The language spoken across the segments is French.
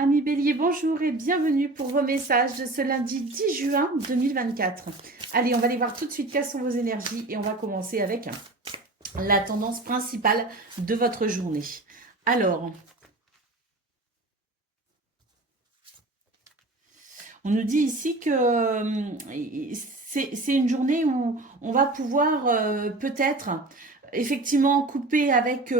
Amis Bélier, bonjour et bienvenue pour vos messages de ce lundi 10 juin 2024. Allez, on va aller voir tout de suite quelles sont vos énergies et on va commencer avec la tendance principale de votre journée. Alors, on nous dit ici que c'est une journée où on va pouvoir peut-être effectivement couper avec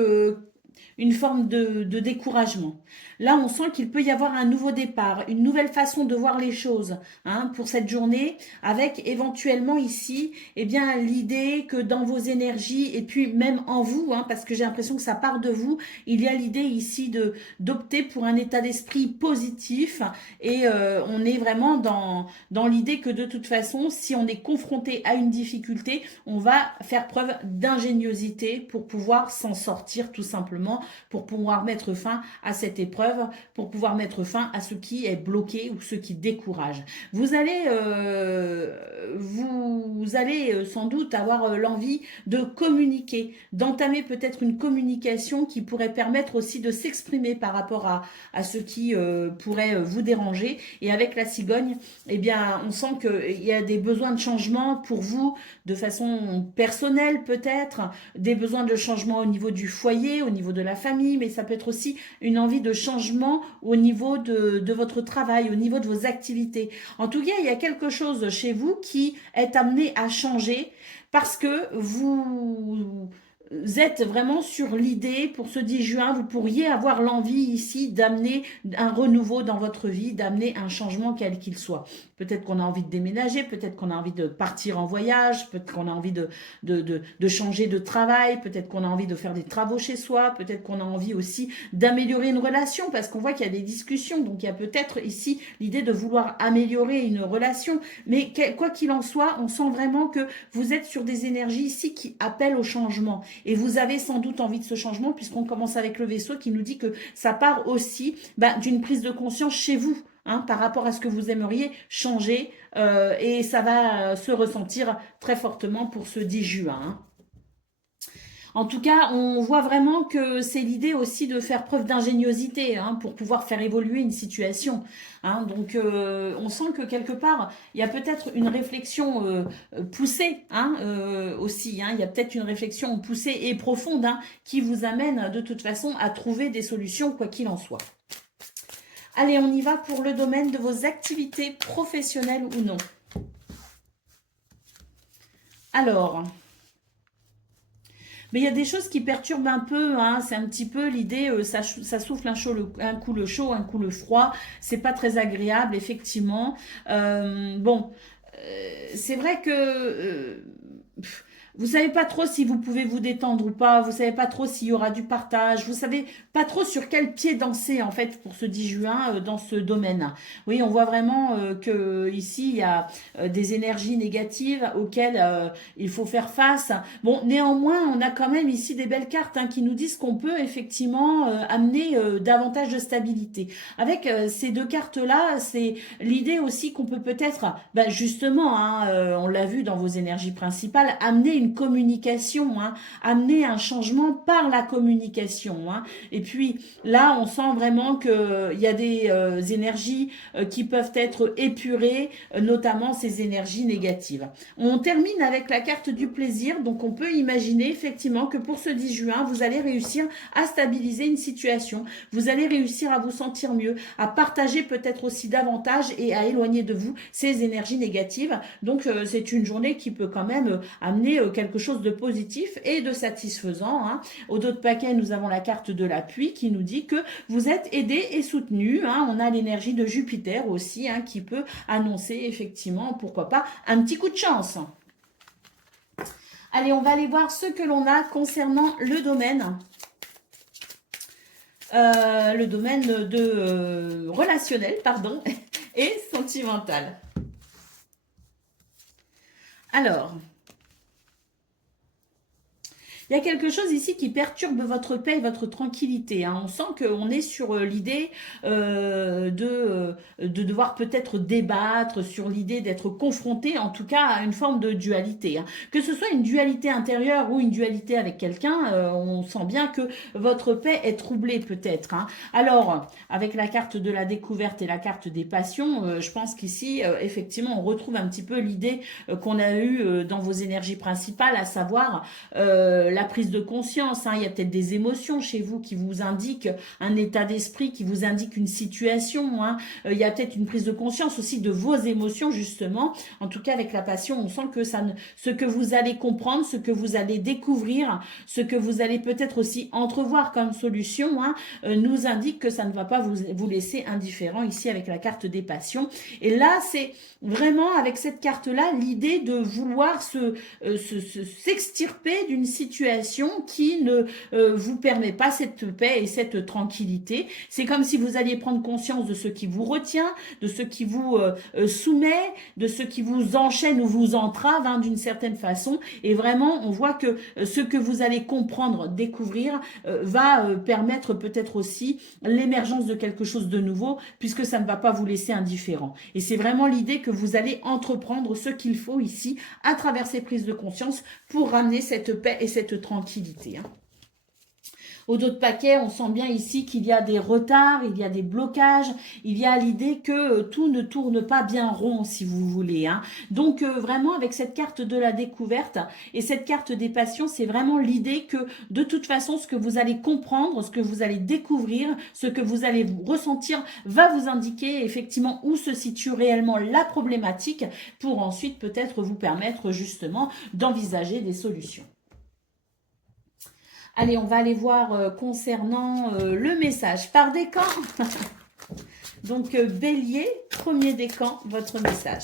une forme de découragement. Là, on sent qu'il peut y avoir un nouveau départ, une nouvelle façon de voir les choses pour cette journée, avec éventuellement ici, eh bien, l'idée que dans vos énergies et puis même en vous, parce que j'ai l'impression que ça part de vous, il y a l'idée ici de d'opter pour un état d'esprit positif et on est vraiment dans l'idée que de toute façon, si on est confronté à une difficulté, on va faire preuve d'ingéniosité pour pouvoir s'en sortir tout simplement, pour pouvoir mettre fin à cette épreuve, pour pouvoir mettre fin à ce qui est bloqué ou ce qui décourage. Vous allez sans doute avoir l'envie de communiquer, d'entamer peut-être une communication qui pourrait permettre aussi de s'exprimer par rapport à ce qui pourrait vous déranger. Et avec la cigogne, eh bien, on sent qu'il y a des besoins de changement pour vous de façon personnelle peut-être, des besoins de changement au niveau du foyer, au niveau de la famille, mais ça peut être aussi une envie de changement au niveau de votre travail, au niveau de vos activités. En tout cas, il y a quelque chose chez vous qui est amené à changer parce que vous êtes vraiment sur l'idée, pour ce 10 juin, vous pourriez avoir l'envie ici d'amener un renouveau dans votre vie, d'amener un changement quel qu'il soit. Peut-être qu'on a envie de déménager, peut-être qu'on a envie de partir en voyage, peut-être qu'on a envie de changer de travail, peut-être qu'on a envie de faire des travaux chez soi, peut-être qu'on a envie aussi d'améliorer une relation, parce qu'on voit qu'il y a des discussions, donc il y a peut-être ici l'idée de vouloir améliorer une relation, mais quoi qu'il en soit, on sent vraiment que vous êtes sur des énergies ici qui appellent au changement. Et vous avez sans doute envie de ce changement, puisqu'on commence avec le vaisseau qui nous dit que ça part aussi d'une prise de conscience chez vous. Par rapport à ce que vous aimeriez changer et ça va se ressentir très fortement pour ce 10 juin. En tout cas, on voit vraiment que c'est l'idée aussi de faire preuve d'ingéniosité pour pouvoir faire évoluer une situation. Donc, on sent que quelque part, il y a peut-être une réflexion poussée aussi. Il y a peut-être une réflexion poussée et profonde qui vous amène de toute façon à trouver des solutions, quoi qu'il en soit. Allez, on y va pour le domaine de vos activités professionnelles ou non. Alors, mais il y a des choses qui perturbent un peu, c'est un petit peu l'idée, ça souffle un coup le chaud, un coup le froid, c'est pas très agréable, effectivement. C'est vrai que vous savez pas trop si vous pouvez vous détendre ou pas, vous savez pas trop s'il y aura du partage, vous savez pas trop sur quel pied danser en fait pour ce 10 juin dans ce domaine. Oui, on voit vraiment que ici il y a des énergies négatives auxquelles il faut faire face. Bon, néanmoins, on a quand même ici des belles cartes qui nous disent qu'on peut effectivement amener davantage de stabilité. Avec ces deux cartes-là, c'est l'idée aussi qu'on peut peut-être, justement, on l'a vu dans vos énergies principales, amener une communication, amener un changement par la communication. Et puis là, on sent vraiment qu'il y a des énergies qui peuvent être épurées, notamment ces énergies négatives. On termine avec la carte du plaisir, donc on peut imaginer effectivement que pour ce 10 juin, vous allez réussir à stabiliser une situation, vous allez réussir à vous sentir mieux, à partager peut-être aussi davantage et à éloigner de vous ces énergies négatives. Donc c'est une journée qui peut quand même amener quelque chose de positif et de satisfaisant. Au dos de paquet, nous avons la carte de l'appui qui nous dit que vous êtes aidé et soutenu. On a l'énergie de Jupiter aussi qui peut annoncer effectivement, pourquoi pas, un petit coup de chance. Allez, on va aller voir ce que l'on a concernant le domaine. Le domaine de relationnel, pardon, et sentimental. Alors, Il y a quelque chose ici qui perturbe votre paix et votre tranquillité, hein. On sent qu'on est sur l'idée de devoir peut-être débattre, sur l'idée d'être confronté, en tout cas, à une forme de dualité, hein. Que ce soit une dualité intérieure ou une dualité avec quelqu'un, on sent bien que votre paix est troublée peut-être, hein. Alors, avec la carte de la découverte et la carte des passions, je pense qu'ici, effectivement, on retrouve un petit peu l'idée qu'on a eue dans vos énergies principales, à savoir la prise de conscience, hein. Il y a peut-être des émotions chez vous qui vous indiquent un état d'esprit, qui vous indique une situation, hein. Il y a peut-être une prise de conscience aussi de vos émotions, justement. En tout cas, avec la passion, on sent que ce que vous allez comprendre, ce que vous allez découvrir, ce que vous allez peut-être aussi entrevoir comme solution, hein, nous indique que ça ne va pas vous laisser indifférent ici avec la carte des passions. Et là, c'est vraiment avec cette carte-là l'idée de vouloir s'extirper d'une situation qui ne vous permet pas cette paix et cette tranquillité. C'est comme si vous alliez prendre conscience de ce qui vous retient, de ce qui vous soumet, de ce qui vous enchaîne ou vous entrave, hein, d'une certaine façon. Et vraiment, on voit que ce que vous allez comprendre, découvrir, va permettre peut-être aussi l'émergence de quelque chose de nouveau, puisque ça ne va pas vous laisser indifférent. Et c'est vraiment l'idée que vous allez entreprendre ce qu'il faut ici, à travers ces prises de conscience, pour ramener cette paix et cette tranquillité, hein. Au dos de paquet, on sent bien ici qu'il y a des retards, il y a des blocages, il y a l'idée que tout ne tourne pas bien rond, si vous voulez, hein. Donc, vraiment, avec cette carte de la découverte et cette carte des passions, c'est vraiment l'idée que, de toute façon, ce que vous allez comprendre, ce que vous allez découvrir, ce que vous allez ressentir, va vous indiquer effectivement où se situe réellement la problématique pour ensuite peut-être vous permettre justement d'envisager des solutions. Allez, on va aller voir concernant le message par décan. Donc, Bélier, premier décan, votre message.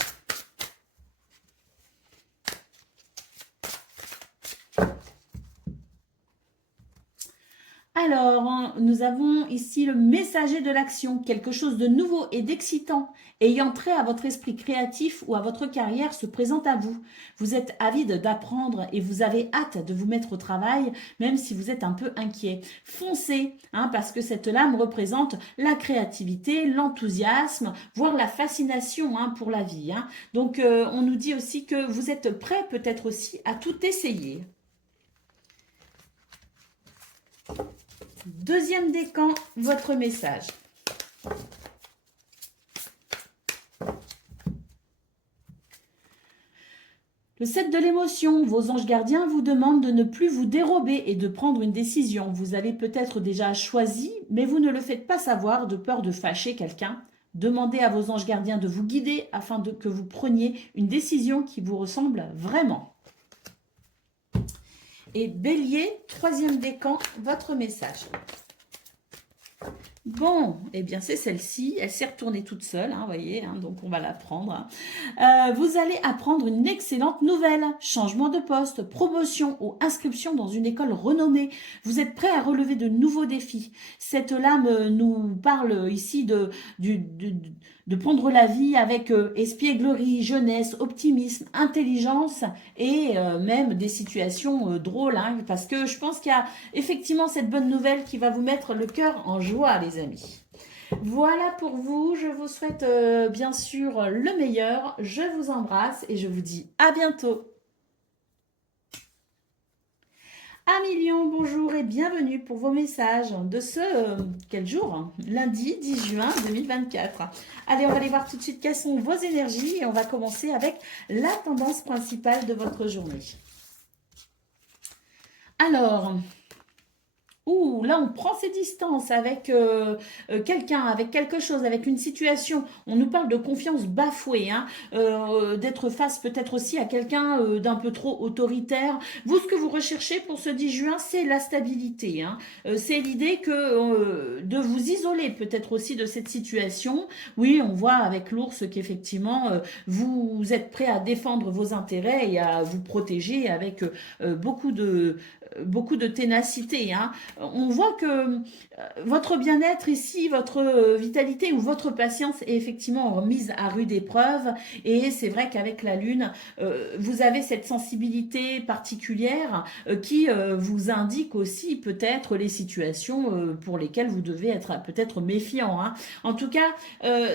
Alors, nous avons ici le messager de l'action, quelque chose de nouveau et d'excitant, ayant trait à votre esprit créatif ou à votre carrière se présente à vous. Vous êtes avide d'apprendre et vous avez hâte de vous mettre au travail, même si vous êtes un peu inquiet. Foncez, hein, parce que cette lame représente la créativité, l'enthousiasme, voire la fascination, hein, pour la vie, hein. Donc, on nous dit aussi que vous êtes prêt peut-être aussi à tout essayer. Deuxième décan, votre message. Le 7 de l'émotion, vos anges gardiens vous demandent de ne plus vous dérober et de prendre une décision. Vous avez peut-être déjà choisi, mais vous ne le faites pas savoir de peur de fâcher quelqu'un. Demandez à vos anges gardiens de vous guider afin que vous preniez une décision qui vous ressemble vraiment. Et Bélier, troisième décan, votre message. Bon, eh bien c'est celle-ci, elle s'est retournée toute seule, hein, voyez, hein, donc on va la prendre. Vous allez apprendre une excellente nouvelle, changement de poste, promotion ou inscription dans une école renommée. Vous êtes prêt à relever de nouveaux défis. Cette lame nous parle ici de prendre la vie avec espièglerie, jeunesse, optimisme, intelligence et même des situations drôles, hein, parce que je pense qu'il y a effectivement cette bonne nouvelle qui va vous mettre le cœur en joie, les amis. Voilà pour vous, je vous souhaite bien sûr le meilleur, je vous embrasse et je vous dis à bientôt. Amilion, bonjour et bienvenue pour vos messages de ce, quel jour? Lundi 10 juin 2024. Allez, on va aller voir tout de suite quelles sont vos énergies et on va commencer avec la tendance principale de votre journée. Alors, là, on prend ses distances avec quelqu'un, avec quelque chose, avec une situation. On nous parle de confiance bafouée, hein, d'être face peut-être aussi à quelqu'un d'un peu trop autoritaire. Vous, ce que vous recherchez pour ce 10 juin, c'est la stabilité, hein. C'est l'idée que de vous isoler peut-être aussi de cette situation. Oui, on voit avec l'ours qu'effectivement, vous êtes prêt à défendre vos intérêts et à vous protéger avec beaucoup beaucoup de ténacité, hein. On voit que votre bien-être ici, votre vitalité ou votre patience est effectivement mise à rude épreuve. Et c'est vrai qu'avec la Lune, vous avez cette sensibilité particulière qui vous indique aussi peut-être les situations pour lesquelles vous devez être peut-être méfiant, hein. En tout cas,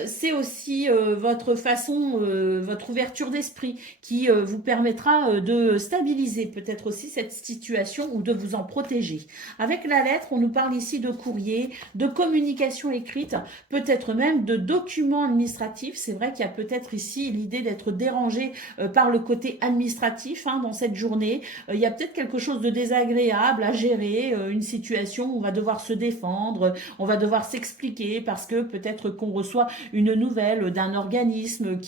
c'est aussi votre façon, votre ouverture d'esprit qui vous permettra de stabiliser peut-être aussi cette situation ou de vous en protéger. Avec la lettre, on nous parle ici de courrier, de communication écrite, peut-être même de documents administratifs. C'est vrai qu'il y a peut-être ici l'idée d'être dérangé par le côté administratif, hein, dans cette journée. Il y a peut-être quelque chose de désagréable à gérer, une situation où on va devoir se défendre, on va devoir s'expliquer parce que peut-être qu'on reçoit une nouvelle d'un organisme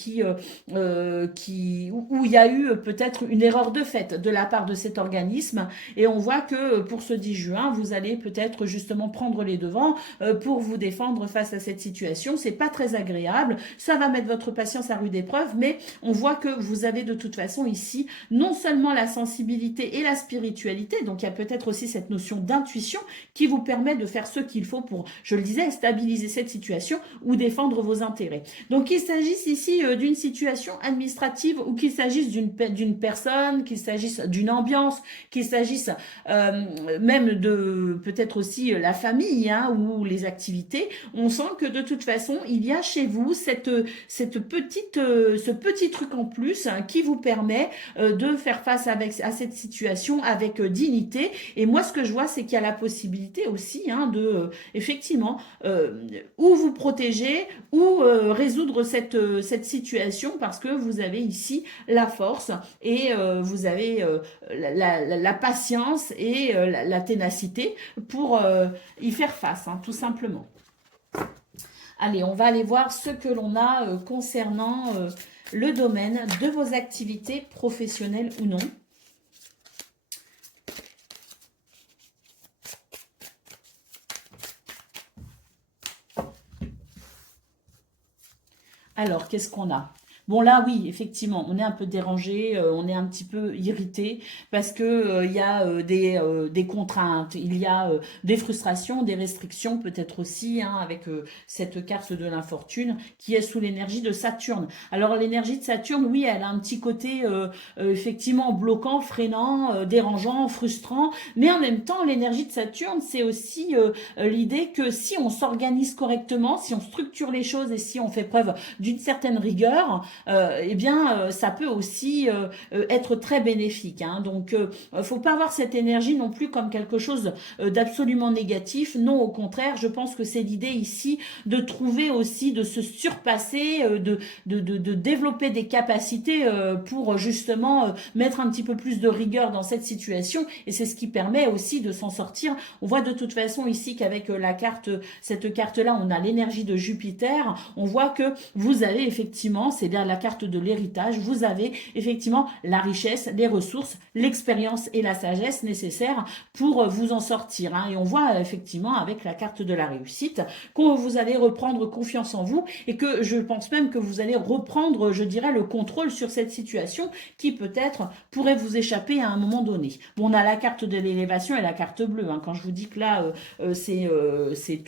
où il y a eu peut-être une erreur de fait de la part de cet organisme, et on voit que pour ce 10 juin, vous allez peut-être justement prendre les devants pour vous défendre face à cette situation. C'est pas très agréable, ça va mettre votre patience à rude épreuve, mais on voit que vous avez de toute façon ici non seulement la sensibilité et la spiritualité, donc il y a peut-être aussi cette notion d'intuition qui vous permet de faire ce qu'il faut pour, je le disais, stabiliser cette situation ou défendre vos intérêts. Donc qu'il s'agisse ici d'une situation administrative ou qu'il s'agisse d'une personne, qu'il s'agisse d'une ambiance, qu'il s'agisse même de peut-être aussi la famille, hein, ou les activités, on sent que de toute façon, il y a chez vous ce petit truc en plus, hein, qui vous permet de faire face à cette situation avec dignité. Et moi, ce que je vois, c'est qu'il y a la possibilité aussi, hein, de effectivement ou vous protéger ou résoudre cette situation parce que vous avez ici la force et vous avez la patience et la ténacité pour y faire face, hein, tout simplement. Allez, on va aller voir ce que l'on a concernant le domaine de vos activités professionnelles ou non. Alors, qu'est-ce qu'on a? Bon là oui, effectivement, on est un peu dérangé, on est un petit peu irrité parce que il y a des contraintes, il y a des frustrations, des restrictions peut-être aussi, hein, avec cette carte de l'infortune qui est sous l'énergie de Saturne. Alors l'énergie de Saturne, oui, elle a un petit côté effectivement bloquant, freinant, dérangeant, frustrant, mais en même temps l'énergie de Saturne, c'est aussi l'idée que si on s'organise correctement, si on structure les choses et si on fait preuve d'une certaine rigueur, eh bien, ça peut aussi être très bénéfique, hein. Donc, faut pas avoir cette énergie non plus comme quelque chose d'absolument négatif. Non, au contraire, je pense que c'est l'idée ici de trouver aussi, de se surpasser, de développer des capacités pour justement mettre un petit peu plus de rigueur dans cette situation. Et c'est ce qui permet aussi de s'en sortir. On voit de toute façon ici qu'avec cette carte-là, on a l'énergie de Jupiter. On voit que vous avez effectivement, c'est bien la carte de l'héritage, vous avez effectivement la richesse, les ressources, l'expérience et la sagesse nécessaires pour vous en sortir, hein. Et on voit effectivement avec la carte de la réussite que vous allez reprendre confiance en vous et que je pense même que vous allez reprendre, je dirais, le contrôle sur cette situation qui peut-être pourrait vous échapper à un moment donné. Bon, on a la carte de l'élévation et la carte bleue, hein. Quand je vous dis que là, c'est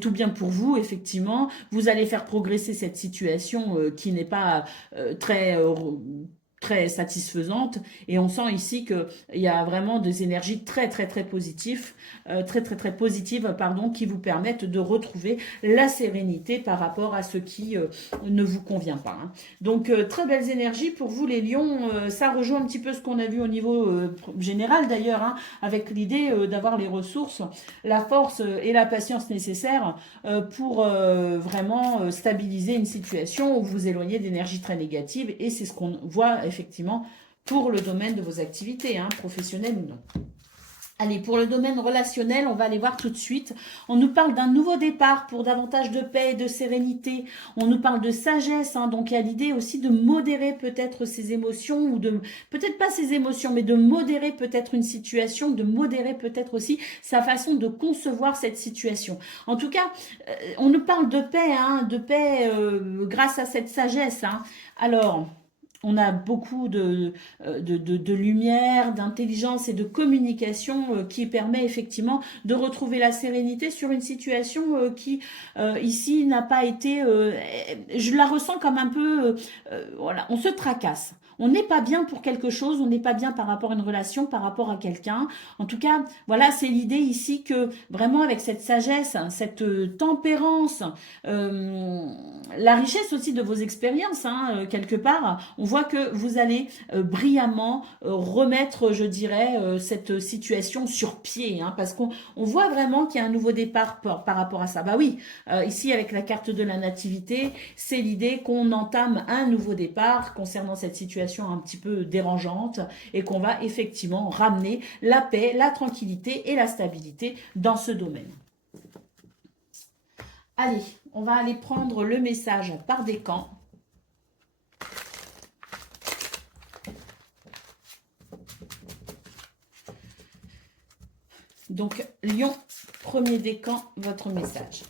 tout bien pour vous, effectivement. Vous allez faire progresser cette situation qui n'est pas très satisfaisante, et on sent ici qu'il y a vraiment des énergies très positives, très positives, pardon, qui vous permettent de retrouver la sérénité par rapport à ce qui ne vous convient pas, hein. Donc très belles énergies pour vous les lions. Ça rejoint un petit peu ce qu'on a vu au niveau général d'ailleurs, hein, avec l'idée d'avoir les ressources, la force et la patience nécessaires pour vraiment stabiliser une situation où vous vous éloignez d'énergie très négative, et c'est ce qu'on voit effectivement pour le domaine de vos activités, hein, professionnelles ou non. Allez, pour le domaine relationnel, on va aller voir tout de suite. On nous parle d'un nouveau départ pour davantage de paix et de sérénité. On nous parle de sagesse, hein, donc il y a l'idée aussi de modérer peut-être ses émotions, ou de, peut-être pas ses émotions, mais de modérer peut-être une situation, de modérer peut-être aussi sa façon de concevoir cette situation. En tout cas, on nous parle de paix, hein, grâce à cette sagesse, hein. Alors, On a beaucoup de lumière, d'intelligence et de communication qui permet effectivement de retrouver la sérénité sur une situation qui, ici, n'a pas été... je la ressens comme un peu... voilà, on se tracasse. On n'est pas bien pour quelque chose, on n'est pas bien par rapport à une relation, par rapport à quelqu'un. En tout cas, voilà, c'est l'idée ici que vraiment avec cette sagesse, cette tempérance, euh, la richesse aussi de vos expériences, hein, quelque part, on voit que vous allez brillamment remettre, je dirais, cette situation sur pied, hein, parce qu'on voit vraiment qu'il y a un nouveau départ par rapport à ça. Bah oui, ici avec la carte de la nativité, c'est l'idée qu'on entame un nouveau départ concernant cette situation un petit peu dérangeante et qu'on va effectivement ramener la paix, la tranquillité et la stabilité dans ce domaine. Allez, on va aller prendre le message par décan. Donc, Lion, premier décan, votre message.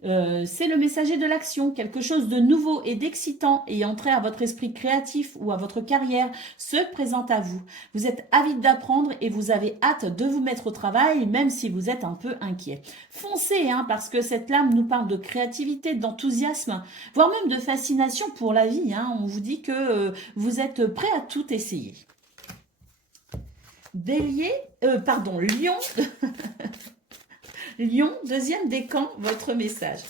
C'est le messager de l'action, quelque chose de nouveau et d'excitant ayant trait à votre esprit créatif ou à votre carrière se présente à vous. Vous êtes avide d'apprendre et vous avez hâte de vous mettre au travail, même si vous êtes un peu inquiet. Foncez, hein, parce que cette lame nous parle de créativité, d'enthousiasme, voire même de fascination pour la vie. Hein. On vous dit que vous êtes prêt à tout essayer. Bélier, Lion, Lion, deuxième décan, votre message.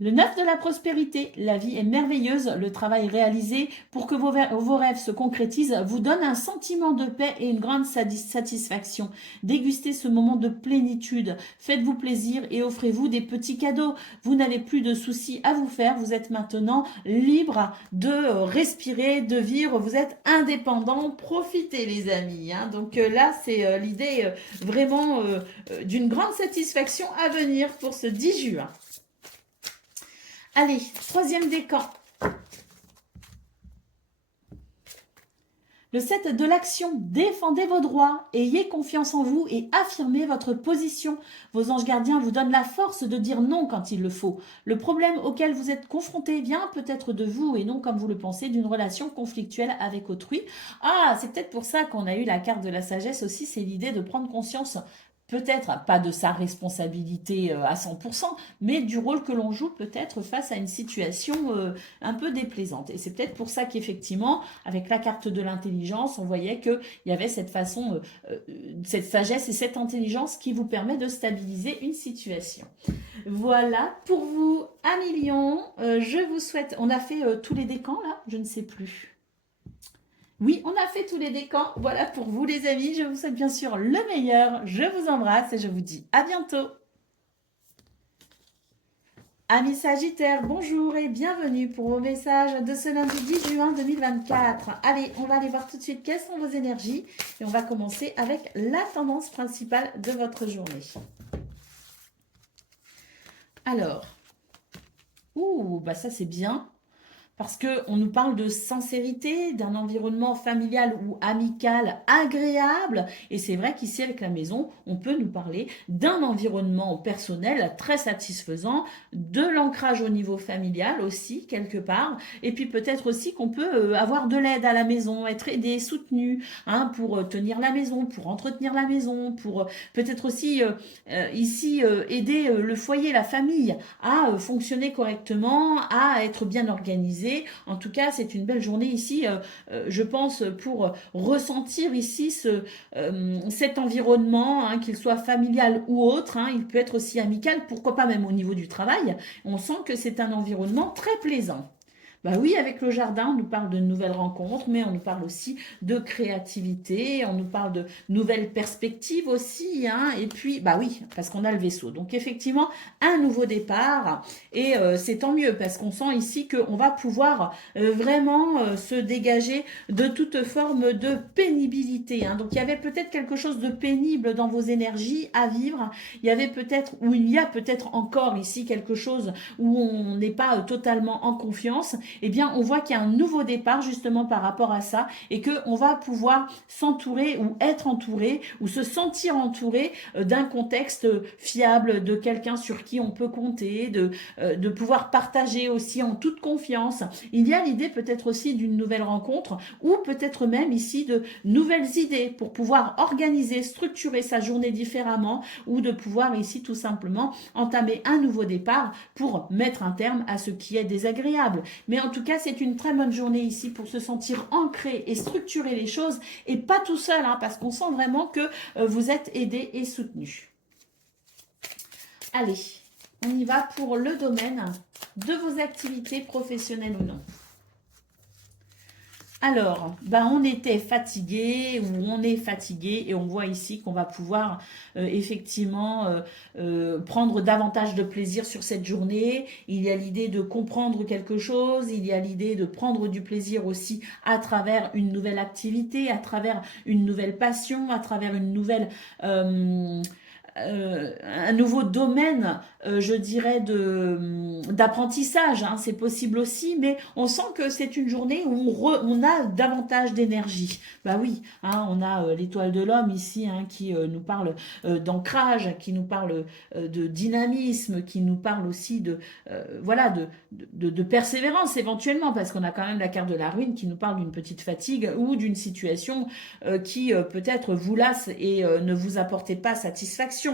Le 9 de la prospérité, la vie est merveilleuse, le travail réalisé pour que vos rêves se concrétisent vous donne un sentiment de paix et une grande satisfaction. Dégustez ce moment de plénitude, faites-vous plaisir et offrez-vous des petits cadeaux. Vous n'avez plus de soucis à vous faire, vous êtes maintenant libre de respirer, de vivre, vous êtes indépendant, profitez les amis. Hein. Donc là, c'est l'idée vraiment d'une grande satisfaction à venir pour ce 10 juin. Allez, troisième décan. Le 7 de l'action, défendez vos droits, ayez confiance en vous et affirmez votre position. Vos anges gardiens vous donnent la force de dire non quand il le faut. Le problème auquel vous êtes confronté vient peut-être de vous et non, comme vous le pensez, d'une relation conflictuelle avec autrui. Ah, c'est peut-être pour ça qu'on a eu la carte de la sagesse aussi, c'est l'idée de prendre conscience peut-être pas de sa responsabilité à 100%, mais du rôle que l'on joue peut-être face à une situation un peu déplaisante. Et c'est peut-être pour ça qu'effectivement, avec la carte de l'intelligence, on voyait qu'il y avait cette façon, cette sagesse et cette intelligence qui vous permet de stabiliser une situation. Voilà, pour vous, 1 million, je vous souhaite... On a fait tous les décans là? Je ne sais plus. Oui, on a fait tous les décans. Voilà pour vous les amis. Je vous souhaite bien sûr le meilleur. Je vous embrasse et je vous dis à bientôt. Amis Sagittaires, bonjour et bienvenue pour vos messages de ce lundi 10 juin 2024. Allez, on va aller voir tout de suite quelles sont vos énergies et on va commencer avec la tendance principale de votre journée. Alors, bah ça c'est bien. Parce qu'on nous parle de sincérité, d'un environnement familial ou amical agréable. Et c'est vrai qu'ici, avec la maison, on peut nous parler d'un environnement personnel très satisfaisant, de l'ancrage au niveau familial aussi, quelque part. Et puis peut-être aussi qu'on peut avoir de l'aide à la maison, être aidé, soutenu, hein, pour tenir la maison, pour entretenir la maison, pour peut-être aussi ici aider le foyer, la famille à fonctionner correctement, à être bien organisé. En tout cas, c'est une belle journée ici, je pense, pour ressentir ici cet environnement, hein, qu'il soit familial ou autre. Hein, il peut être aussi amical, pourquoi pas même au niveau du travail. On sent que c'est un environnement très plaisant. Bah oui, avec le jardin, on nous parle de nouvelles rencontres, mais on nous parle aussi de créativité, on nous parle de nouvelles perspectives aussi, hein, et puis, bah oui, parce qu'on a le vaisseau. Donc effectivement, un nouveau départ, et c'est tant mieux, parce qu'on sent ici qu'on va pouvoir vraiment se dégager de toute forme de pénibilité. Hein. Donc il y avait peut-être quelque chose de pénible dans vos énergies à vivre, il y avait peut-être, ou il y a peut-être encore ici quelque chose où on n'est pas totalement en confiance, eh bien, on voit qu'il y a un nouveau départ justement par rapport à ça et qu'on va pouvoir s'entourer ou être entouré ou se sentir entouré d'un contexte fiable, de quelqu'un sur qui on peut compter, de pouvoir partager aussi en toute confiance. Il y a l'idée peut-être aussi d'une nouvelle rencontre ou peut-être même ici de nouvelles idées pour pouvoir organiser, structurer sa journée différemment ou de pouvoir ici tout simplement entamer un nouveau départ pour mettre un terme à ce qui est désagréable. Mais en tout cas, c'est une très bonne journée ici pour se sentir ancré et structurer les choses et pas tout seul, hein, parce qu'on sent vraiment que vous êtes aidé et soutenu. Allez, on y va pour le domaine de vos activités professionnelles ou non. Alors, on était fatigué ou on est fatigué et on voit ici qu'on va pouvoir effectivement prendre davantage de plaisir sur cette journée. Il y a l'idée de comprendre quelque chose, il y a l'idée de prendre du plaisir aussi à travers une nouvelle activité, à travers une nouvelle passion, à travers une nouvelle... un nouveau domaine, je dirais, d'apprentissage, hein, c'est possible aussi, mais on sent que c'est une journée où on a davantage d'énergie. Bah oui, hein, on a l'étoile de l'homme ici, hein, qui nous parle d'ancrage, qui nous parle de dynamisme, qui nous parle aussi voilà, de persévérance éventuellement, parce qu'on a quand même la carte de la ruine qui nous parle d'une petite fatigue ou d'une situation qui peut-être vous lasse et ne vous apportait pas satisfaction.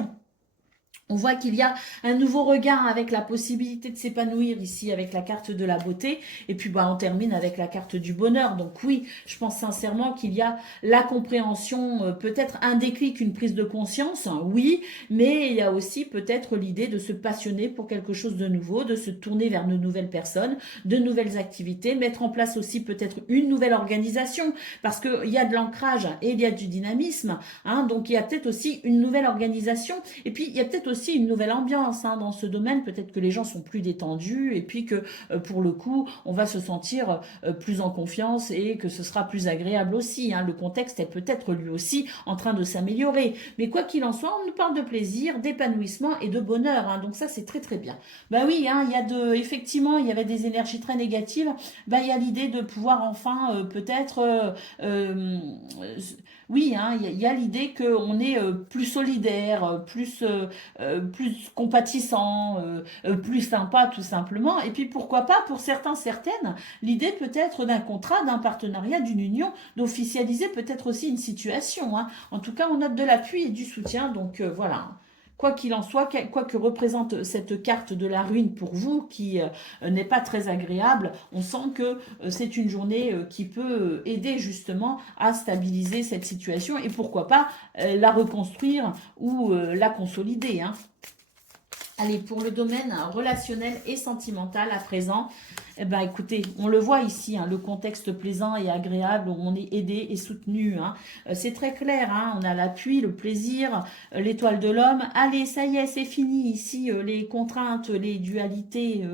On voit qu'il y a un nouveau regain avec la possibilité de s'épanouir ici avec la carte de la beauté. Et puis on termine avec la carte du bonheur. Donc oui, je pense sincèrement qu'il y a la compréhension, peut-être un déclic, une prise de conscience, hein, oui, mais il y a aussi peut-être l'idée de se passionner pour quelque chose de nouveau, de se tourner vers de nouvelles personnes, de nouvelles activités, mettre en place aussi peut-être une nouvelle organisation, parce qu'il y a de l'ancrage et il y a du dynamisme, hein, donc il y a peut-être aussi une nouvelle organisation. Et puis il y a peut-être aussi une nouvelle ambiance, hein, dans ce domaine. Peut-être que les gens sont plus détendus et puis que pour le coup, on va se sentir plus en confiance et que ce sera plus agréable aussi, hein. Le contexte est peut-être lui aussi en train de s'améliorer. Mais quoi qu'il en soit, on nous parle de plaisir, d'épanouissement et de bonheur, hein. Donc ça, c'est très très bien. Oui, hein, effectivement, il y avait des énergies très négatives. Il y a l'idée de pouvoir enfin peut-être oui, hein, il y a l'idée qu'on est plus solidaire, plus compatissant, plus sympa tout simplement. Et puis pourquoi pas, pour certains, certaines, l'idée peut-être d'un contrat, d'un partenariat, d'une union, d'officialiser peut-être aussi une situation, hein. En tout cas, on note de l'appui et du soutien, donc voilà. Quoi qu'il en soit, quoi que représente cette carte de la ruine pour vous, qui n'est pas très agréable, on sent que c'est une journée qui peut aider justement à stabiliser cette situation et pourquoi pas la reconstruire ou la consolider, hein. Allez, pour le domaine relationnel et sentimental à présent, écoutez, on le voit ici, hein, le contexte plaisant et agréable où on est aidé et soutenu, hein. C'est très clair, hein, on a l'appui, le plaisir, l'étoile de l'homme. Allez, ça y est, c'est fini ici, les contraintes, les dualités,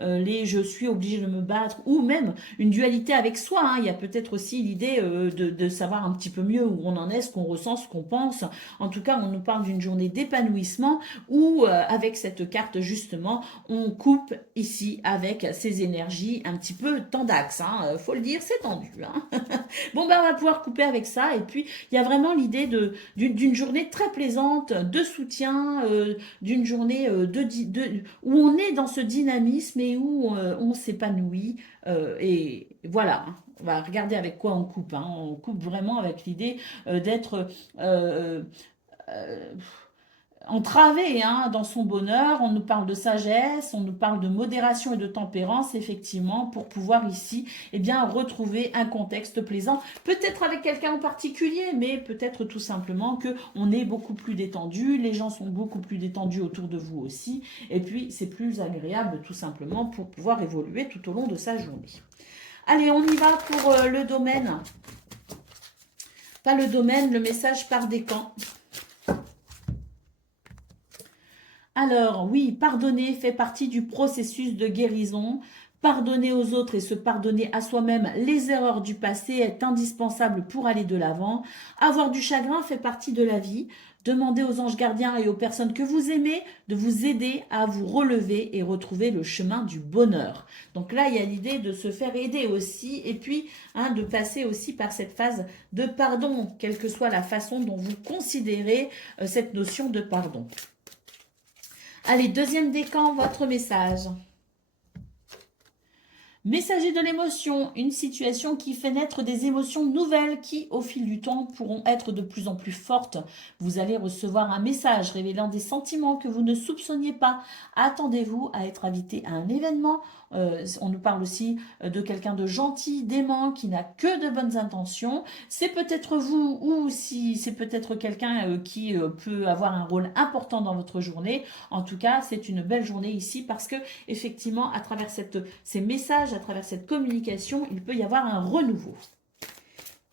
les je suis obligé de me battre, ou même une dualité avec soi, hein. Il y a peut-être aussi l'idée de savoir un petit peu mieux où on en est, ce qu'on ressent, ce qu'on pense. En tout cas, on nous parle d'une journée d'épanouissement où, avec cette carte justement, on coupe ici avec ces énergies un petit peu tendax, hein, faut le dire, c'est tendu, hein. On va pouvoir couper avec ça et puis il y a vraiment l'idée d'une journée très plaisante, de soutien, d'une journée où on est dans ce dynamisme et où on s'épanouit et voilà, hein. On va regarder avec quoi on coupe, hein. On coupe vraiment avec l'idée d'être euh, entravé, hein, dans son bonheur. On nous parle de sagesse, on nous parle de modération et de tempérance, effectivement, pour pouvoir ici, retrouver un contexte plaisant. Peut-être avec quelqu'un en particulier, mais peut-être tout simplement que on est beaucoup plus détendu, les gens sont beaucoup plus détendus autour de vous aussi, et puis c'est plus agréable tout simplement pour pouvoir évoluer tout au long de sa journée. Allez, on y va pour le domaine. Pas le domaine, le message par décan. Alors, oui, pardonner fait partie du processus de guérison. Pardonner aux autres et se pardonner à soi-même les erreurs du passé est indispensable pour aller de l'avant. Avoir du chagrin fait partie de la vie. Demandez aux anges gardiens et aux personnes que vous aimez de vous aider à vous relever et retrouver le chemin du bonheur. Donc là, il y a l'idée de se faire aider aussi et puis de passer aussi par cette phase de pardon, quelle que soit la façon dont vous considérez cette notion de pardon. Allez, deuxième décan, votre message. Messager de l'émotion, une situation qui fait naître des émotions nouvelles qui, au fil du temps, pourront être de plus en plus fortes. Vous allez recevoir un message révélant des sentiments que vous ne soupçonniez pas. Attendez-vous à être invité à un événement. On nous parle aussi de quelqu'un de gentil, d'aimant, qui n'a que de bonnes intentions. C'est peut-être vous ou si c'est peut-être quelqu'un qui peut avoir un rôle important dans votre journée. En tout cas, c'est une belle journée ici parce que effectivement, à travers ces messages, à travers cette communication, il peut y avoir un renouveau.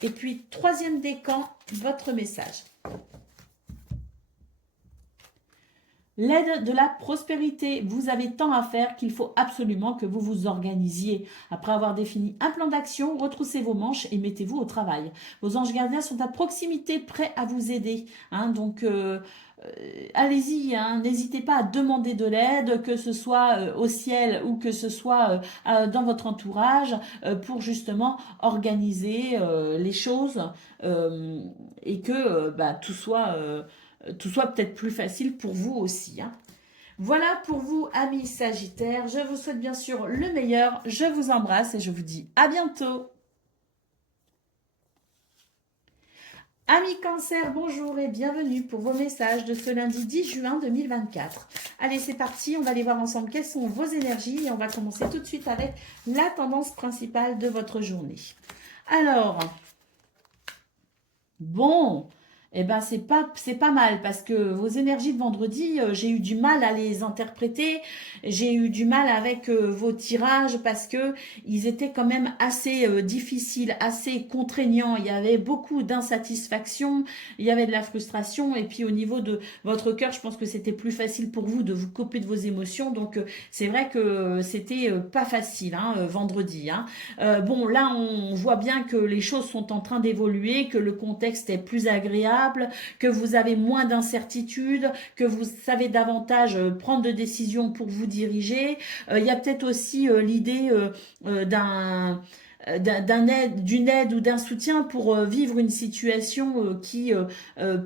Et puis, troisième décan, votre message. L'aide de la prospérité. Vous avez tant à faire qu'il faut absolument que vous vous organisiez. Après avoir défini un plan d'action, retroussez vos manches et mettez-vous au travail. Vos anges gardiens sont à proximité, prêts à vous aider. Donc, allez-y, n'hésitez pas à demander de l'aide, que ce soit au ciel ou que ce soit dans votre entourage, pour justement organiser les choses et que tout soit peut-être plus facile pour vous aussi. Voilà pour vous, amis Sagittaires. Je vous souhaite bien sûr le meilleur. Je vous embrasse et je vous dis à bientôt. Amis Cancer, bonjour et bienvenue pour vos messages de ce lundi 10 juin 2024. Allez, c'est parti, on va aller voir ensemble quelles sont vos énergies et on va commencer tout de suite avec la tendance principale de votre journée. Alors, bon, eh ben c'est pas mal parce que vos énergies de vendredi, j'ai eu du mal à les interpréter, j'ai eu du mal avec vos tirages parce que ils étaient quand même assez difficiles, assez contraignants. Il y avait beaucoup d'insatisfaction, il y avait de la frustration et puis au niveau de votre cœur, je pense que c'était plus facile pour vous de vous couper de vos émotions. Donc c'est vrai que c'était pas facile vendredi. Bon, là on voit bien que les choses sont en train d'évoluer, que le contexte est plus agréable, que vous avez moins d'incertitudes, que vous savez davantage prendre de décisions pour vous diriger. Il y a peut-être aussi l'idée d'une aide ou d'un soutien pour vivre une situation qui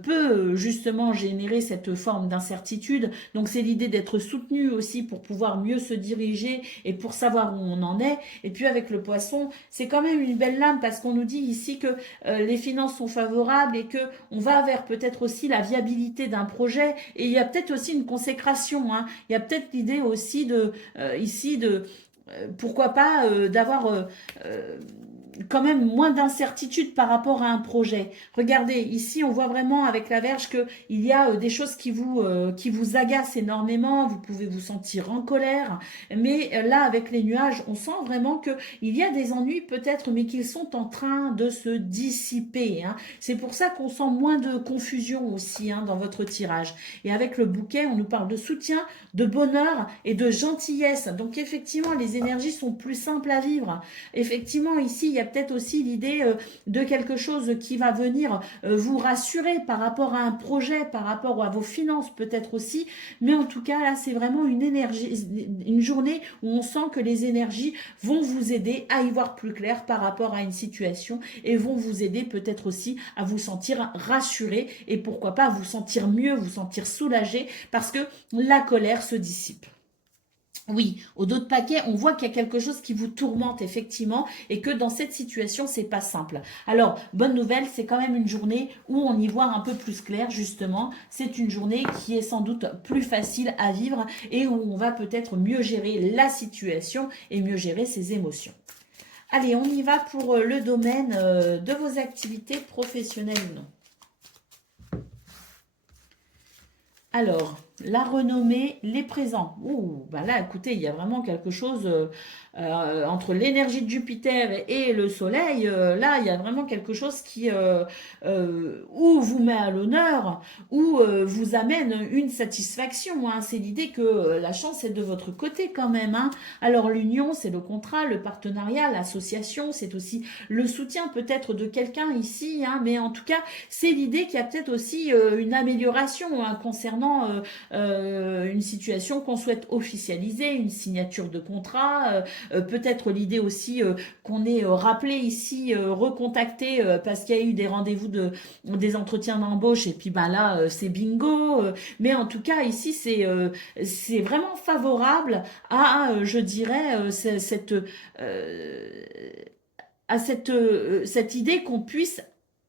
peut justement générer cette forme d'incertitude. Donc c'est l'idée d'être soutenu aussi pour pouvoir mieux se diriger et pour savoir où on en est. Et puis avec le poisson, c'est quand même une belle lame parce qu'on nous dit ici que les finances sont favorables et que on va vers peut-être aussi la viabilité d'un projet. Et il y a peut-être aussi une consécration. Il y a peut-être l'idée aussi ici de pourquoi pas d'avoir quand même moins d'incertitude par rapport à un projet. Regardez, ici on voit vraiment avec la Vierge qu'il y a des choses qui vous agacent énormément, vous pouvez vous sentir en colère, mais là avec les nuages, on sent vraiment qu'il y a des ennuis peut-être, mais qu'ils sont en train de se dissiper. C'est pour ça qu'on sent moins de confusion aussi dans votre tirage. Et avec le bouquet, on nous parle de soutien, de bonheur et de gentillesse. Donc effectivement, les énergies sont plus simples à vivre. Effectivement, ici, il y a peut-être aussi l'idée de quelque chose qui va venir vous rassurer par rapport à un projet, par rapport à vos finances peut-être aussi. Mais en tout cas, là, c'est vraiment une journée où on sent que les énergies vont vous aider à y voir plus clair par rapport à une situation et vont vous aider peut-être aussi à vous sentir rassuré et pourquoi pas à vous sentir mieux, vous sentir soulagé parce que la colère se dissipe. Oui, au dos de paquet, on voit qu'il y a quelque chose qui vous tourmente effectivement et que dans cette situation, c'est pas simple. Alors, bonne nouvelle, c'est quand même une journée où on y voit un peu plus clair justement. C'est une journée qui est sans doute plus facile à vivre et où on va peut-être mieux gérer la situation et mieux gérer ses émotions. Allez, on y va pour le domaine de vos activités professionnelles ou non. Alors, la renommée, les présents. Ouh, bah là, écoutez, il y a vraiment quelque chose entre l'énergie de Jupiter et le Soleil. Là, il y a vraiment quelque chose qui ou vous met à l'honneur, ou vous amène une satisfaction. Hein. C'est l'idée que la chance est de votre côté quand même. Hein. Alors l'union, c'est le contrat, le partenariat, l'association, c'est aussi le soutien peut-être de quelqu'un ici. Hein. Mais en tout cas, c'est l'idée qu'il y a peut-être aussi une amélioration hein, concernant une situation qu'on souhaite officialiser, une signature de contrat, peut-être l'idée aussi qu'on est rappelé ici, recontacté parce qu'il y a eu des rendez-vous des entretiens d'embauche et puis ben là c'est bingo. Mais en tout cas ici c'est vraiment favorable à je dirais euh, cette idée qu'on puisse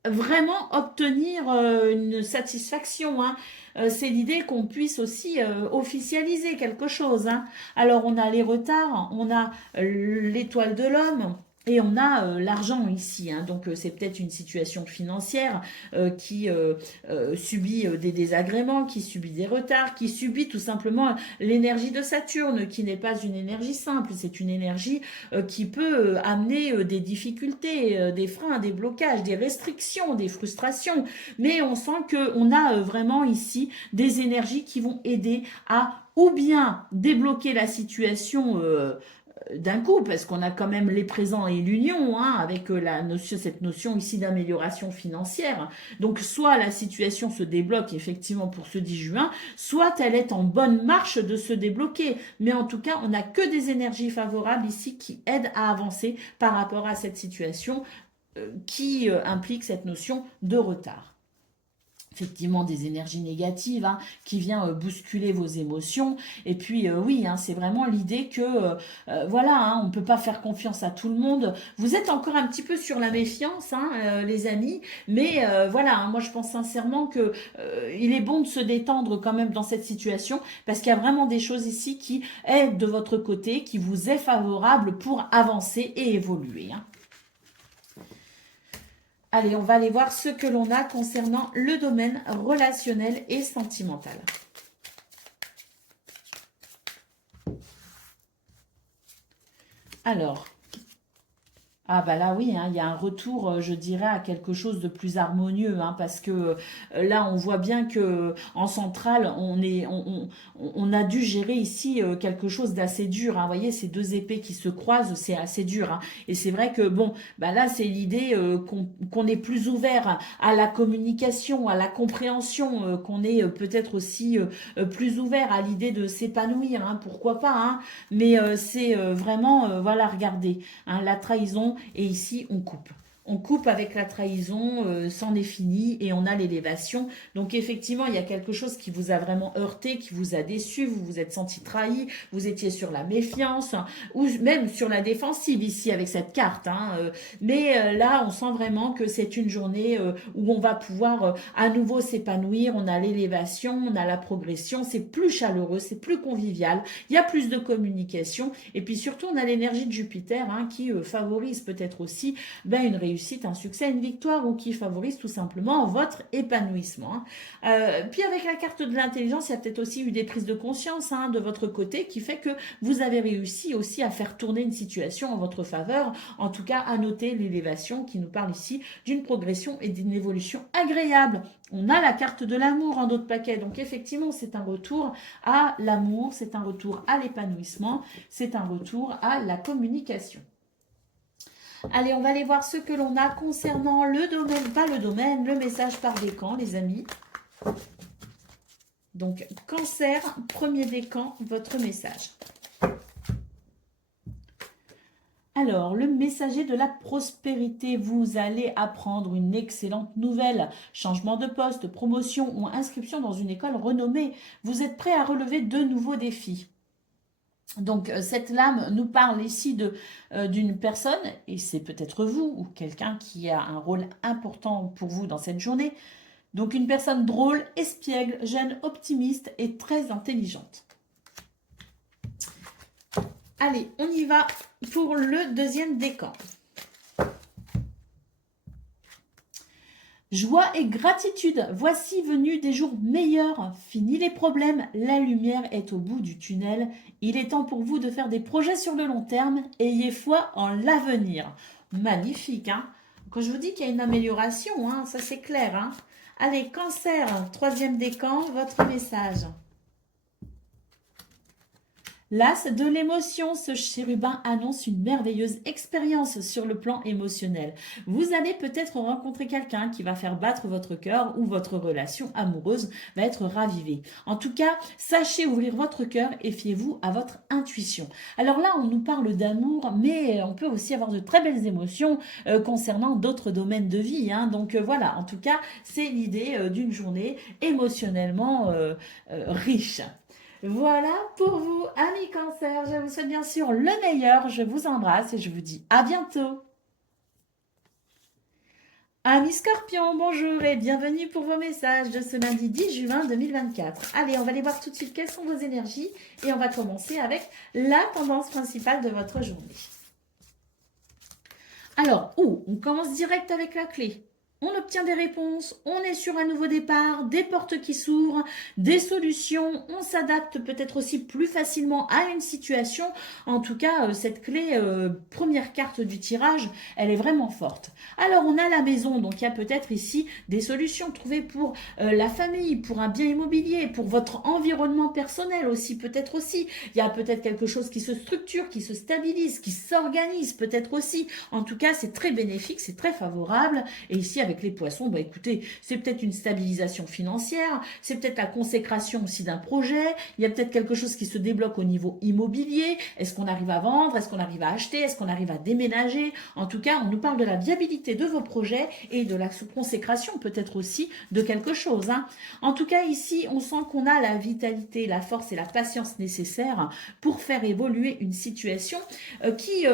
vraiment obtenir une satisfaction. Hein. C'est l'idée qu'on puisse aussi officialiser quelque chose. Hein. Alors on a les retards, on a l'étoile de l'homme. Et on a l'argent ici, hein. Donc c'est peut-être une situation financière qui subit des désagréments, qui subit des retards, qui subit tout simplement l'énergie de Saturne, qui n'est pas une énergie simple, c'est une énergie qui peut amener des difficultés, des freins, des blocages, des restrictions, des frustrations. Mais on sent qu'on a vraiment ici des énergies qui vont aider à ou bien débloquer la situation d'un coup, parce qu'on a quand même les présents et l'union, hein, avec cette notion ici d'amélioration financière. Donc, soit la situation se débloque effectivement pour ce 10 juin, soit elle est en bonne marche de se débloquer. Mais en tout cas, on n'a que des énergies favorables ici qui aident à avancer par rapport à cette situation qui implique cette notion de retard effectivement des énergies négatives hein, qui vient bousculer vos émotions et puis oui hein, c'est vraiment l'idée que voilà hein, on peut pas faire confiance à tout le monde, vous êtes encore un petit peu sur la méfiance hein, les amis, mais voilà hein, moi je pense sincèrement que il est bon de se détendre quand même dans cette situation parce qu'il y a vraiment des choses ici qui est de votre côté, qui vous est favorable pour avancer et évoluer hein. Allez, on va aller voir ce que l'on a concernant le domaine relationnel et sentimental. Alors, ah bah là oui, hein, il y a un retour, je dirais, à quelque chose de plus harmonieux, hein, parce que là on voit bien que en centrale on a dû gérer ici quelque chose d'assez dur. Hein, vous voyez ces deux épées qui se croisent, c'est assez dur. Hein, et c'est vrai que bon, bah là c'est l'idée qu'on est plus ouvert à la communication, à la compréhension, qu'on est peut-être aussi plus ouvert à l'idée de s'épanouir. Hein, pourquoi pas. Hein, mais c'est vraiment voilà, regardez, hein, la trahison. Et ici, on coupe. On coupe avec la trahison, c'en est fini et on a l'élévation. Donc effectivement, il y a quelque chose qui vous a vraiment heurté, qui vous a déçu, vous vous êtes senti trahi, vous étiez sur la méfiance hein, ou même sur la défensive ici avec cette carte. Hein, mais là, on sent vraiment que c'est une journée où on va pouvoir à nouveau s'épanouir. On a l'élévation, on a la progression, c'est plus chaleureux, c'est plus convivial, il y a plus de communication et puis surtout, on a l'énergie de Jupiter hein, qui favorise peut-être aussi une réussite, un succès, une victoire ou qui favorise tout simplement votre épanouissement. Hein. Puis avec la carte de l'intelligence, il y a peut-être aussi eu des prises de conscience hein, de votre côté qui fait que vous avez réussi aussi à faire tourner une situation en votre faveur, en tout cas à noter l'élévation qui nous parle ici d'une progression et d'une évolution agréable. On a la carte de l'amour en d'autres paquets, donc effectivement c'est un retour à l'amour, c'est un retour à l'épanouissement, c'est un retour à la communication. Allez, on va aller voir ce que l'on a concernant le domaine, pas le domaine, le message par décan, les amis. Donc, Cancer, premier décan, votre message. Alors, le messager de la prospérité, vous allez apprendre une excellente nouvelle, changement de poste, promotion ou inscription dans une école renommée. Vous êtes prêt à relever de nouveaux défis. Donc cette lame nous parle ici d'une personne, et c'est peut-être vous ou quelqu'un qui a un rôle important pour vous dans cette journée. Donc une personne drôle, espiègle, jeune, optimiste et très intelligente. Allez, on y va pour le deuxième décan. Joie et gratitude, voici venus des jours meilleurs. Fini les problèmes, la lumière est au bout du tunnel. Il est temps pour vous de faire des projets sur le long terme. Ayez foi en l'avenir. Magnifique, hein? Quand je vous dis qu'il y a une amélioration, hein, ça c'est clair, hein? Allez, Cancer, troisième décan, votre message. L'as de l'émotion, ce chérubin annonce une merveilleuse expérience sur le plan émotionnel. Vous allez peut-être rencontrer quelqu'un qui va faire battre votre cœur ou votre relation amoureuse va être ravivée. En tout cas, sachez ouvrir votre cœur et fiez-vous à votre intuition. Alors là, on nous parle d'amour, mais on peut aussi avoir de très belles émotions concernant d'autres domaines de vie, hein. Donc voilà, en tout cas, c'est l'idée d'une journée émotionnellement riche. Voilà pour vous, amis Cancer. Je vous souhaite bien sûr le meilleur. Je vous embrasse et je vous dis à bientôt. Amis Scorpion, bonjour et bienvenue pour vos messages de ce lundi 10 juin 2024. Allez, on va aller voir tout de suite quelles sont vos énergies et on va commencer avec la tendance principale de votre journée. Alors, on commence direct avec la clé. On obtient des réponses, on est sur un nouveau départ, des portes qui s'ouvrent, des solutions, on s'adapte peut-être aussi plus facilement à une situation. En tout cas, cette clé, première carte du tirage, elle est vraiment forte. Alors, on a la maison, donc il y a peut-être ici des solutions trouvées pour la famille, pour un bien immobilier, pour votre environnement personnel aussi, peut-être aussi. Il y a peut-être quelque chose qui se structure, qui se stabilise, qui s'organise peut-être aussi. En tout cas, c'est très bénéfique, c'est très favorable. Et ici, avec les poissons, bah écoutez, c'est peut-être une stabilisation financière, c'est peut-être la consécration aussi d'un projet, il y a peut-être quelque chose qui se débloque au niveau immobilier, est-ce qu'on arrive à vendre, est-ce qu'on arrive à acheter, est-ce qu'on arrive à déménager, en tout cas, on nous parle de la viabilité de vos projets et de la consécration peut-être aussi de quelque chose, hein. En tout cas, ici, on sent qu'on a la vitalité, la force et la patience nécessaires pour faire évoluer une situation qui,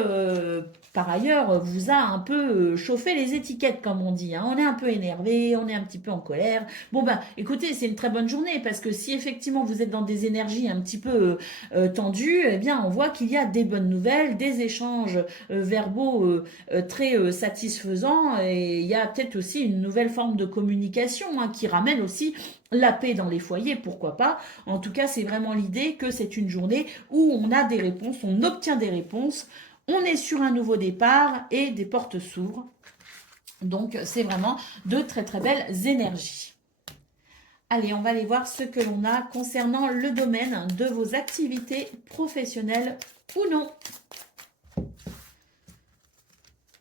par ailleurs, vous a un peu chauffé les étiquettes, comme on dit, hein. On est un peu énervé, on est un petit peu en colère. Bon ben, écoutez, c'est une très bonne journée parce que si effectivement vous êtes dans des énergies un petit peu tendues, eh bien on voit qu'il y a des bonnes nouvelles, des échanges verbaux très satisfaisants et il y a peut-être aussi une nouvelle forme de communication, hein, qui ramène aussi la paix dans les foyers, pourquoi pas. En tout cas, c'est vraiment l'idée que c'est une journée où on a des réponses, on obtient des réponses, on est sur un nouveau départ et des portes s'ouvrent. Donc, c'est vraiment de très très belles énergies. Allez, on va aller voir ce que l'on a concernant le domaine de vos activités professionnelles ou non.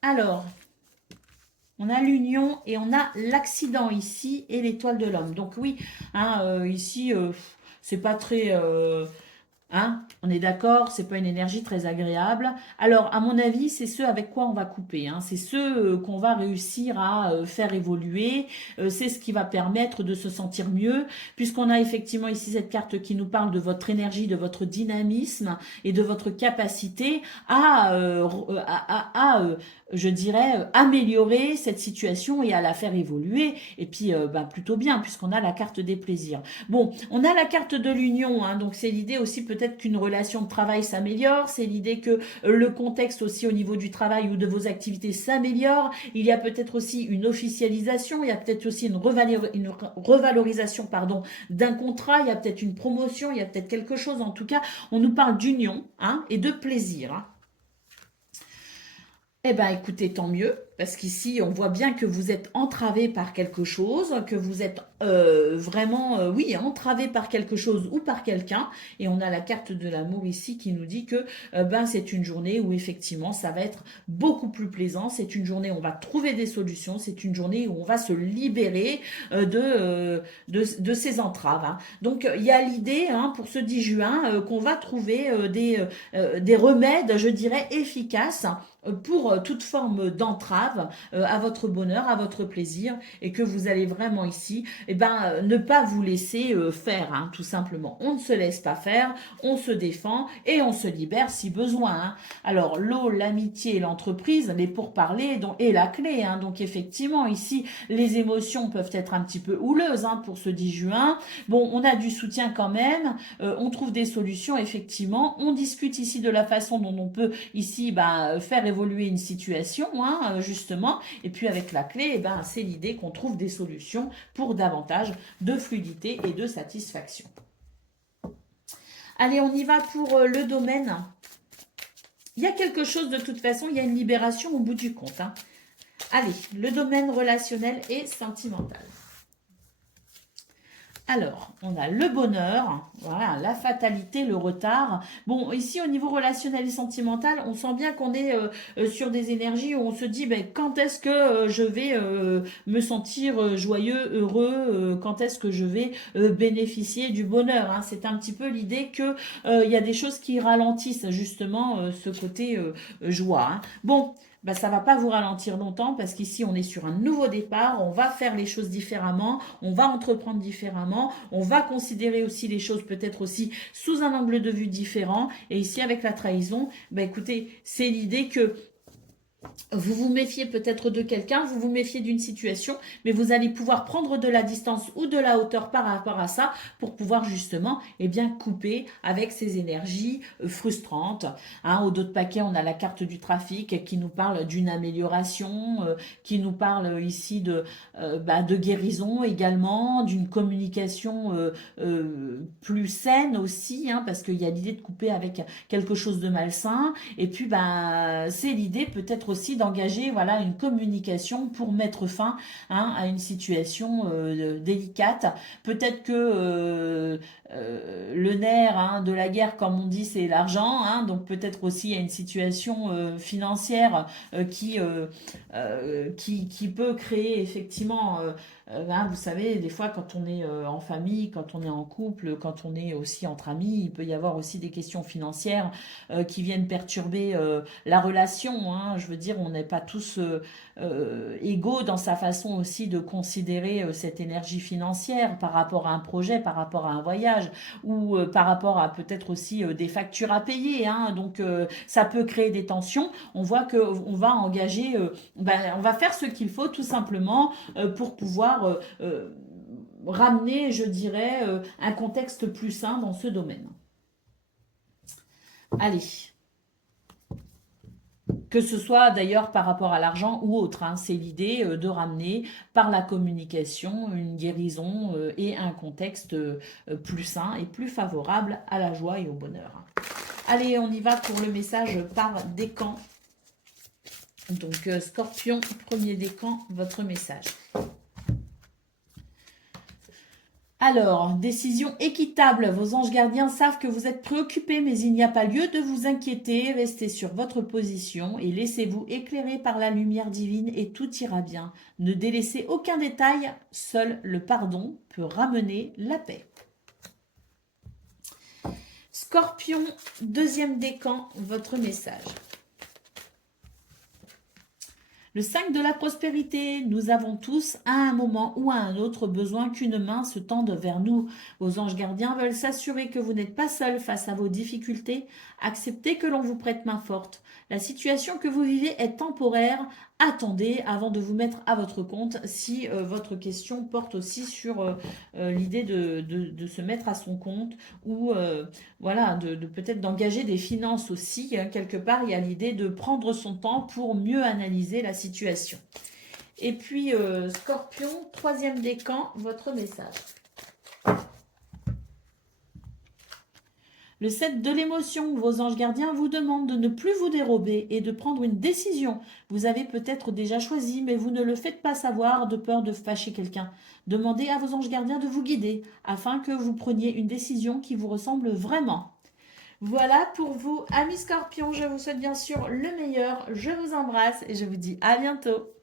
Alors, on a l'union et on a l'accident ici et l'étoile de l'homme. Donc oui, hein, ici, c'est pas très... hein, on est d'accord, c'est pas une énergie très agréable. Alors, à mon avis, c'est ce avec quoi on va couper, hein. C'est ce qu'on va réussir à faire évoluer. C'est ce qui va permettre de se sentir mieux, puisqu'on a effectivement ici cette carte qui nous parle de votre énergie, de votre dynamisme et de votre capacité à, je dirais, améliorer cette situation et à la faire évoluer. Et puis, plutôt bien, puisqu'on a la carte des plaisirs. Bon, on a la carte de l'union, hein, donc c'est l'idée aussi peut-être qu'une relation de travail s'améliore, c'est l'idée que le contexte aussi au niveau du travail ou de vos activités s'améliore, il y a peut-être aussi une officialisation, il y a peut-être aussi une revalorisation pardon, d'un contrat, il y a peut-être une promotion, il y a peut-être quelque chose, en tout cas, on nous parle d'union, hein, et de plaisir, hein. Eh bien, écoutez, tant mieux, parce qu'ici, on voit bien que vous êtes entravé par quelque chose, que vous êtes vraiment, oui, entravé par quelque chose ou par quelqu'un. Et on a la carte de l'amour ici qui nous dit que c'est une journée où effectivement, ça va être beaucoup plus plaisant. C'est une journée où on va trouver des solutions. C'est une journée où on va se libérer de ces entraves, hein. Donc, il y a l'idée, hein, pour ce 10 juin, qu'on va trouver des remèdes, je dirais, efficaces pour toute forme d'entrave à votre bonheur, à votre plaisir, et que vous allez vraiment ici ne pas vous laisser faire, hein, tout simplement. On ne se laisse pas faire, on se défend et on se libère si besoin, hein. Alors l'eau, l'amitié, l'entreprise, les pourparlers est la clé, hein. Donc effectivement ici les émotions peuvent être un petit peu houleuses, hein, pour ce 10 juin. Bon, on a du soutien quand même, on trouve des solutions effectivement, on discute ici de la façon dont on peut ici faire évoluer une situation, hein, justement. Et puis avec la clé, eh ben, c'est l'idée qu'on trouve des solutions pour davantage de fluidité et de satisfaction. Allez, on y va pour le domaine. Il y a quelque chose de toute façon, il y a une libération au bout du compte, hein. Allez, le domaine relationnel et sentimental. Alors, on a le bonheur, voilà, la fatalité, le retard. Bon, ici, au niveau relationnel et sentimental, on sent bien qu'on est sur des énergies où on se dit, ben, quand est-ce que je vais me sentir joyeux, heureux, quand est-ce que je vais bénéficier du bonheur, hein. C'est un petit peu l'idée que il y a des choses qui ralentissent justement ce côté joie, hein. Bon, bah, ça va pas vous ralentir longtemps parce qu'ici on est sur un nouveau départ, on va faire les choses différemment, on va entreprendre différemment, on va considérer aussi les choses peut-être aussi sous un angle de vue différent. Et ici avec la trahison, bah écoutez, c'est l'idée que vous vous méfiez peut-être de quelqu'un, vous vous méfiez d'une situation, mais vous allez pouvoir prendre de la distance ou de la hauteur par rapport à ça pour pouvoir justement bien, couper avec ces énergies frustrantes, hein. Au dos de paquet, on a la carte du trafic qui nous parle d'une amélioration, qui nous parle ici de guérison également, d'une communication plus saine aussi, hein, parce qu'il y a l'idée de couper avec quelque chose de malsain. Et puis, c'est l'idée peut-être aussi d'engager voilà, une communication pour mettre fin, hein, à une situation délicate. Peut-être que le nerf, hein, de la guerre, comme on dit, c'est l'argent, hein, donc peut-être aussi il y a une situation financière qui peut créer effectivement, hein, vous savez, des fois quand on est en famille, quand on est en couple, quand on est aussi entre amis, il peut y avoir aussi des questions financières qui viennent perturber la relation, hein. Je veux dire, on n'est pas tous égaux dans sa façon aussi de considérer cette énergie financière par rapport à un projet, par rapport à un voyage ou par rapport à peut-être aussi des factures à payer, hein. Donc ça peut créer des tensions. On voit que on va engager, on va faire ce qu'il faut tout simplement pour pouvoir ramener, je dirais, un contexte plus sain dans ce domaine. Allez. Que ce soit d'ailleurs par rapport à l'argent ou autre, hein. C'est l'idée de ramener par la communication une guérison et un contexte plus sain et plus favorable à la joie et au bonheur. Allez, on y va pour le message par décan. Donc, Scorpion, premier décan, votre message. Alors, décision équitable. Vos anges gardiens savent que vous êtes préoccupés, mais il n'y a pas lieu de vous inquiéter. Restez sur votre position et laissez-vous éclairer par la lumière divine et tout ira bien. Ne délaissez aucun détail. Seul le pardon peut ramener la paix. Scorpion, deuxième décan, votre message. Le 5 de la prospérité, nous avons tous, à un moment ou à un autre, besoin qu'une main se tende vers nous. Vos anges gardiens veulent s'assurer que vous n'êtes pas seul face à vos difficultés. Acceptez que l'on vous prête main forte. La situation que vous vivez est temporaire. Attendez avant de vous mettre à votre compte si votre question porte aussi sur l'idée de se mettre à son compte ou voilà, de peut-être d'engager des finances aussi, hein. Quelque part, il y a l'idée de prendre son temps pour mieux analyser la situation. Et puis, Scorpion, troisième décan, votre message. Le 7 de l'émotion, vos anges gardiens vous demandent de ne plus vous dérober et de prendre une décision. Vous avez peut-être déjà choisi, mais vous ne le faites pas savoir de peur de fâcher quelqu'un. Demandez à vos anges gardiens de vous guider afin que vous preniez une décision qui vous ressemble vraiment. Voilà pour vous, amis Scorpions. Je vous souhaite bien sûr le meilleur. Je vous embrasse et je vous dis à bientôt.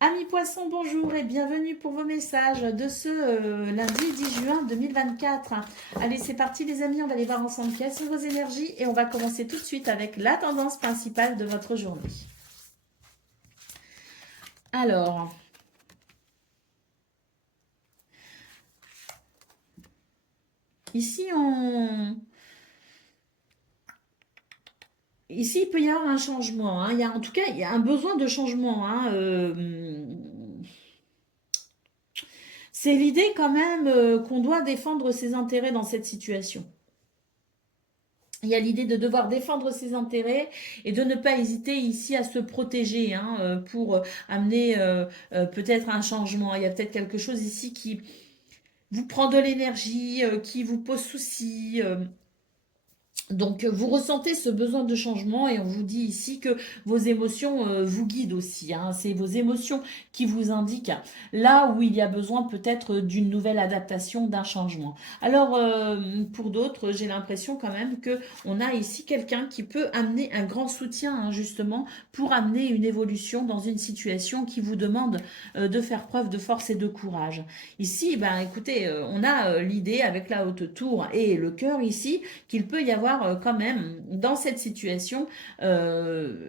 Amis Poissons, bonjour et bienvenue pour vos messages de ce lundi 10 juin 2024. Allez, c'est parti les amis, on va aller voir ensemble quelles sont vos énergies et on va commencer tout de suite avec la tendance principale de votre journée. Alors, ici, Ici, il peut y avoir un changement, hein. En tout cas, il y a un besoin de changement, hein. C'est l'idée quand même qu'on doit défendre ses intérêts dans cette situation. Il y a l'idée de devoir défendre ses intérêts et de ne pas hésiter ici à se protéger hein, pour amener peut-être un changement. Il y a peut-être quelque chose ici qui vous prend de l'énergie, qui vous pose souci. Donc, vous ressentez ce besoin de changement et on vous dit ici que vos émotions vous guident aussi. Hein. C'est vos émotions qui vous indiquent là où il y a besoin peut-être d'une nouvelle adaptation, d'un changement. Alors, pour d'autres, j'ai l'impression quand même que on a ici quelqu'un qui peut amener un grand soutien hein, justement pour amener une évolution dans une situation qui vous demande de faire preuve de force et de courage. Ici, ben, écoutez, on a l'idée avec la haute tour et le cœur ici qu'il peut y avoir quand même dans cette situation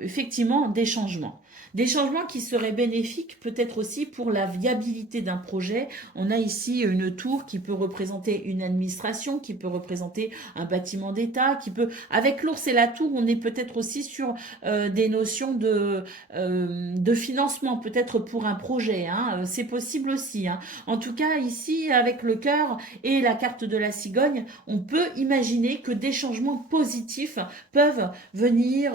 effectivement des changements. Des changements qui seraient bénéfiques peut-être aussi pour la viabilité d'un projet. On a ici une tour qui peut représenter une administration, qui peut représenter un bâtiment d'État, qui peut... Avec l'ours et la tour, on est peut-être aussi sur des notions de financement, peut-être pour un projet. Hein. C'est possible aussi. Hein. En tout cas, ici, avec le cœur et la carte de la cigogne, on peut imaginer que des changements positifs peuvent venir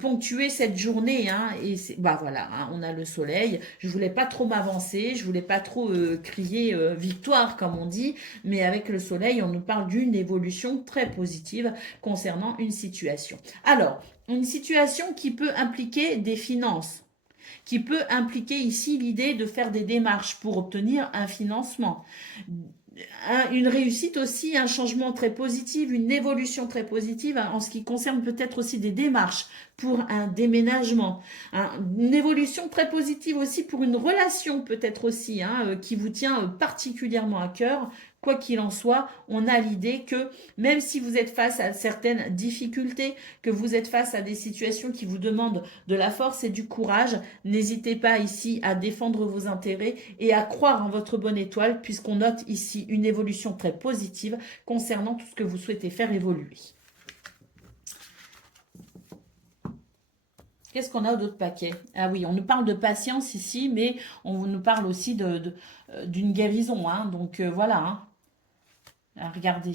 ponctuer cette journée. Hein, et bah voilà, hein, on a le soleil. Je voulais pas trop m'avancer, je voulais pas trop crier victoire comme on dit, mais avec le soleil, on nous parle d'une évolution très positive concernant une situation. Alors, une situation qui peut impliquer des finances qui peut impliquer ici l'idée de faire des démarches pour obtenir un financement. Une réussite aussi, un changement très positif, une évolution très positive en ce qui concerne peut-être aussi des démarches pour un déménagement. Une évolution très positive aussi pour une relation peut-être aussi qui vous tient particulièrement à cœur. Quoi qu'il en soit, on a l'idée que même si vous êtes face à certaines difficultés, que vous êtes face à des situations qui vous demandent de la force et du courage, n'hésitez pas ici à défendre vos intérêts et à croire en votre bonne étoile puisqu'on note ici une évolution très positive concernant tout ce que vous souhaitez faire évoluer. Qu'est-ce qu'on a d'autre paquet? Ah oui, on nous parle de patience ici, mais on nous parle aussi d'une guérison. Hein, donc voilà, hein. Regardez.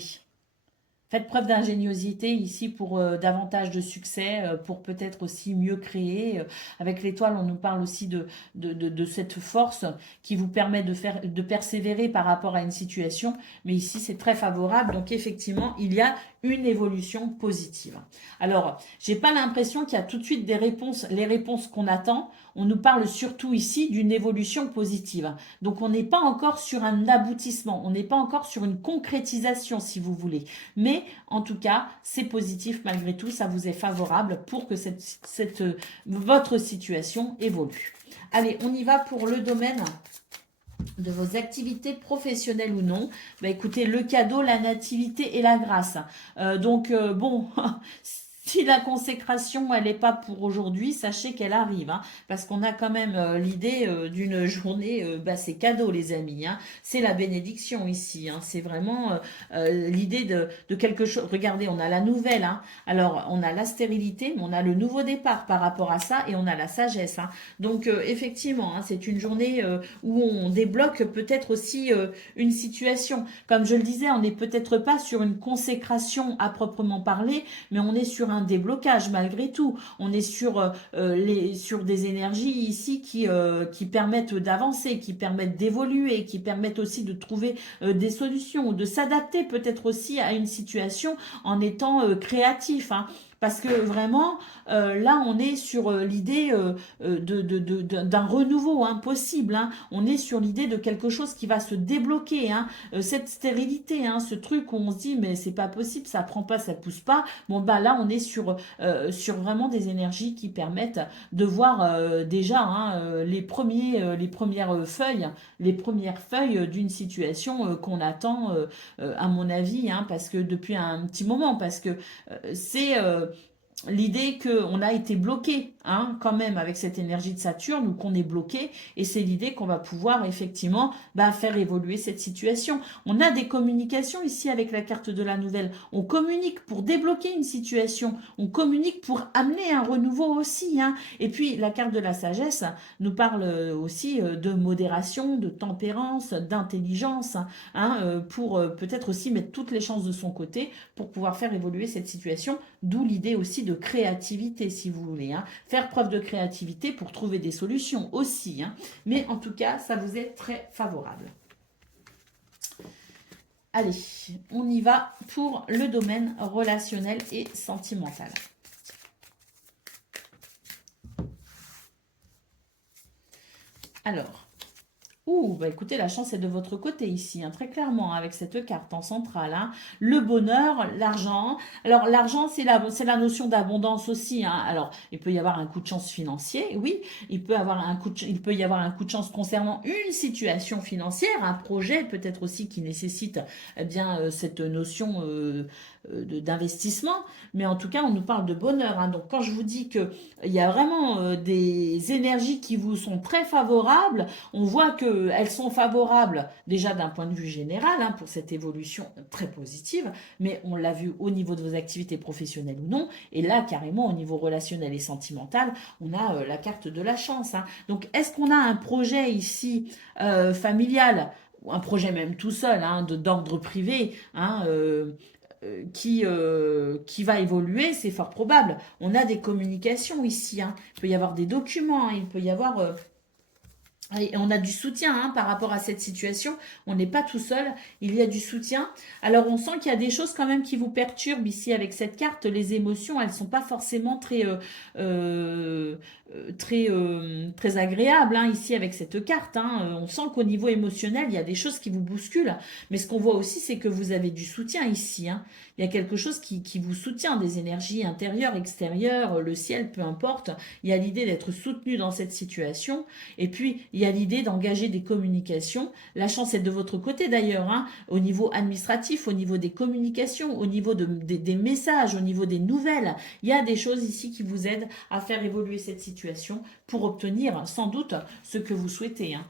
Faites preuve d'ingéniosité ici pour davantage de succès, pour peut-être aussi mieux créer. Avec l'étoile, on nous parle aussi de cette force qui vous permet de persévérer par rapport à une situation. Mais ici, c'est très favorable. Donc, effectivement, il y a une évolution positive. Alors, j'ai pas l'impression qu'il y a tout de suite des réponses, les réponses qu'on attend. On nous parle surtout ici d'une évolution positive. Donc, on n'est pas encore sur un aboutissement. On n'est pas encore sur une concrétisation, si vous voulez. Mais en tout cas, c'est positif malgré tout, ça vous est favorable pour que votre situation évolue. Allez, on y va pour le domaine de vos activités professionnelles ou non. Bah, écoutez, le cadeau, la nativité et la grâce. Bon, si la consécration, elle n'est pas pour aujourd'hui, sachez qu'elle arrive, hein, parce qu'on a quand même l'idée d'une journée, c'est cadeau les amis, hein, c'est la bénédiction ici, hein, c'est vraiment l'idée de quelque chose. Regardez, on a la nouvelle, hein, alors on a la stérilité, mais on a le nouveau départ par rapport à ça, et on a la sagesse. Hein. Donc effectivement, hein, c'est une journée où on débloque peut-être aussi une situation. Comme je le disais, on n'est peut-être pas sur une consécration à proprement parler, mais on est sur un déblocage malgré tout. On est sur des énergies ici qui permettent d'avancer, qui permettent d'évoluer, qui permettent aussi de trouver des solutions, de s'adapter peut-être aussi à une situation en étant créatif. Hein. Parce que vraiment, là, on est sur l'idée d'un renouveau possible. Hein. On est sur l'idée de quelque chose qui va se débloquer. Hein. Cette stérilité, hein, ce truc où on se dit, mais c'est pas possible, ça prend pas, ça pousse pas. Bon, bah là, on est sur vraiment des énergies qui permettent de voir déjà hein, les premières feuilles d'une situation qu'on attend, à mon avis, hein, parce que depuis un petit moment, parce que c'est l'idée qu'on a été bloqué, hein, quand même, avec cette énergie de Saturne, ou qu'on est bloqué, et c'est l'idée qu'on va pouvoir effectivement faire évoluer cette situation. On a des communications ici avec la carte de la nouvelle. On communique pour débloquer une situation, on communique pour amener un renouveau aussi, hein. Et puis la carte de la sagesse nous parle aussi de modération, de tempérance, d'intelligence, hein, pour peut-être aussi mettre toutes les chances de son côté pour pouvoir faire évoluer cette situation. D'où l'idée aussi de créativité, si vous voulez, hein. Faire preuve de créativité pour trouver des solutions aussi, hein. Mais en tout cas, ça vous est très favorable. Allez, on y va pour le domaine relationnel et sentimental. Alors, écoutez, la chance est de votre côté ici, hein, très clairement, avec cette carte en centrale, hein. Le bonheur, l'argent. Alors, l'argent, c'est la notion d'abondance aussi, hein. Alors, il peut y avoir un coup de chance financier, oui. Il peut y avoir un coup de chance concernant une situation financière, un projet peut-être aussi qui nécessite cette notion d'investissement. Mais en tout cas, on nous parle de bonheur, hein. Donc, quand je vous dis qu'il y a vraiment des énergies qui vous sont très favorables, on voit qu'elles sont favorables déjà d'un point de vue général, hein, pour cette évolution très positive, mais on l'a vu au niveau de vos activités professionnelles ou non, et là carrément au niveau relationnel et sentimental, on a la carte de la chance, hein. Donc est-ce qu'on a un projet ici familial, ou un projet même tout seul, hein, d'ordre privé, hein, qui va évoluer, c'est fort probable. On a des communications ici, hein. Il peut y avoir des documents, hein. Il peut y avoir et on a du soutien, hein, par rapport à cette situation. On n'est pas tout seul, il y a du soutien. Alors on sent qu'il y a des choses quand même qui vous perturbent ici avec cette carte. Les émotions, elles ne sont pas forcément euh, très agréables, hein, ici avec cette carte, hein. On sent qu'au niveau émotionnel, il y a des choses qui vous bousculent. Mais ce qu'on voit aussi, c'est que vous avez du soutien ici, hein. Il y a quelque chose qui vous soutient, des énergies intérieures, extérieures, le ciel, peu importe. Il y a l'idée d'être soutenu dans cette situation. Et puis, il y a l'idée d'engager des communications. La chance est de votre côté d'ailleurs, hein, au niveau administratif, au niveau des communications, au niveau des messages, au niveau des nouvelles. Il y a des choses ici qui vous aident à faire évoluer cette situation pour obtenir sans doute ce que vous souhaitez, hein.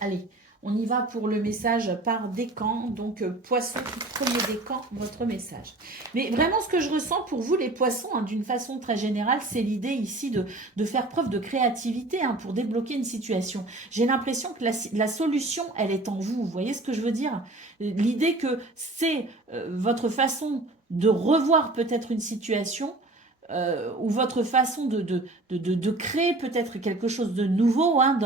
Allez, on y va pour le message par décan. Donc, poisson, premier décan, votre message. Mais vraiment, ce que je ressens pour vous, les poissons, hein, d'une façon très générale, c'est l'idée ici de faire preuve de créativité, hein, pour débloquer une situation. J'ai l'impression que la solution, elle est en vous. Vous voyez ce que je veux dire? L'idée que c'est votre façon de revoir peut-être une situation, ou votre façon de créer peut-être quelque chose de nouveau, hein,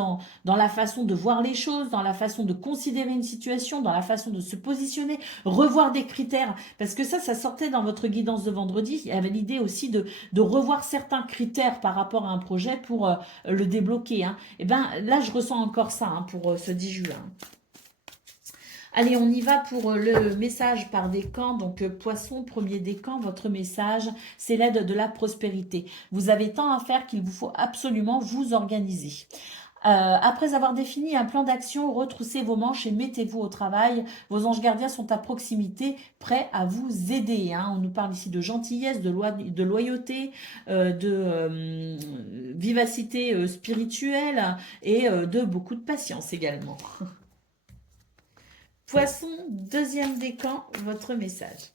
dans la façon de voir les choses, dans la façon de considérer une situation, dans la façon de se positionner, revoir des critères. Parce que ça sortait dans votre guidance de vendredi. Il y avait l'idée aussi de revoir certains critères par rapport à un projet pour le débloquer, hein. Et bien là, je ressens encore ça, hein, pour ce 10 juin. Allez, on y va pour le message par décan. Donc, poisson, premier décan, votre message, c'est l'aide de la prospérité. Vous avez tant à faire qu'il vous faut absolument vous organiser. Après avoir défini un plan d'action, retroussez vos manches et mettez-vous au travail. Vos anges gardiens sont à proximité, prêts à vous aider, hein. On nous parle ici de gentillesse, de loyauté, de vivacité spirituelle et de beaucoup de patience également. Poisson, deuxième décan, votre message.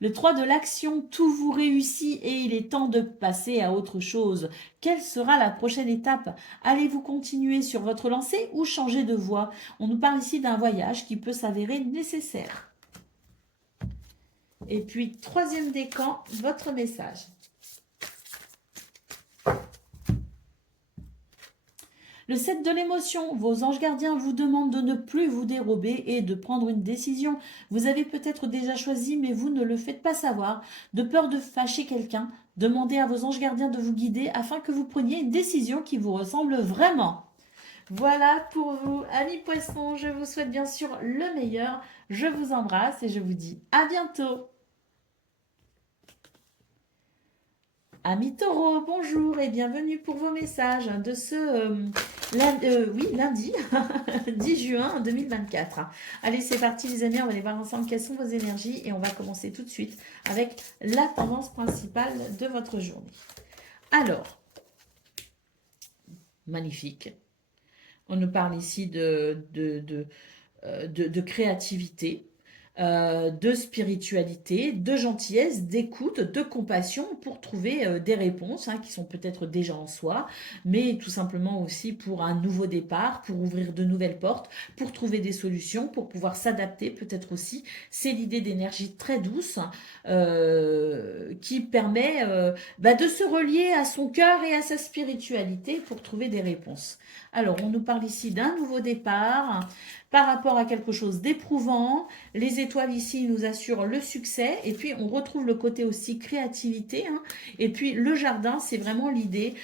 Le 3 de l'action, tout vous réussit et il est temps de passer à autre chose. Quelle sera la prochaine étape? Allez-vous continuer sur votre lancée ou changer de voie? On nous parle ici d'un voyage qui peut s'avérer nécessaire. Et puis, troisième décan, votre message. Le 7 de l'émotion, vos anges gardiens vous demandent de ne plus vous dérober et de prendre une décision. Vous avez peut-être déjà choisi, mais vous ne le faites pas savoir. De peur de fâcher quelqu'un, demandez à vos anges gardiens de vous guider afin que vous preniez une décision qui vous ressemble vraiment. Voilà pour vous, amis poissons. Je vous souhaite bien sûr le meilleur. Je vous embrasse et je vous dis à bientôt. Amis taureaux, bonjour et bienvenue pour vos messages de ce lundi 10 juin 2024. Allez, c'est parti les amis, on va aller voir ensemble quelles sont vos énergies et on va commencer tout de suite avec la tendance principale de votre journée. Alors, magnifique. On nous parle ici de créativité. De spiritualité, de gentillesse, d'écoute, de compassion pour trouver des réponses qui sont peut-être déjà en soi, mais tout simplement aussi pour un nouveau départ, pour ouvrir de nouvelles portes, pour trouver des solutions, pour pouvoir s'adapter peut-être aussi. C'est l'idée d'énergie très douce qui permet de se relier à son cœur et à sa spiritualité pour trouver des réponses. Alors, on nous parle ici d'un nouveau départ par rapport à quelque chose d'éprouvant. Les étoiles ici nous assurent le succès. Et puis, on retrouve le côté aussi créativité. Et puis, le jardin, c'est vraiment l'idée.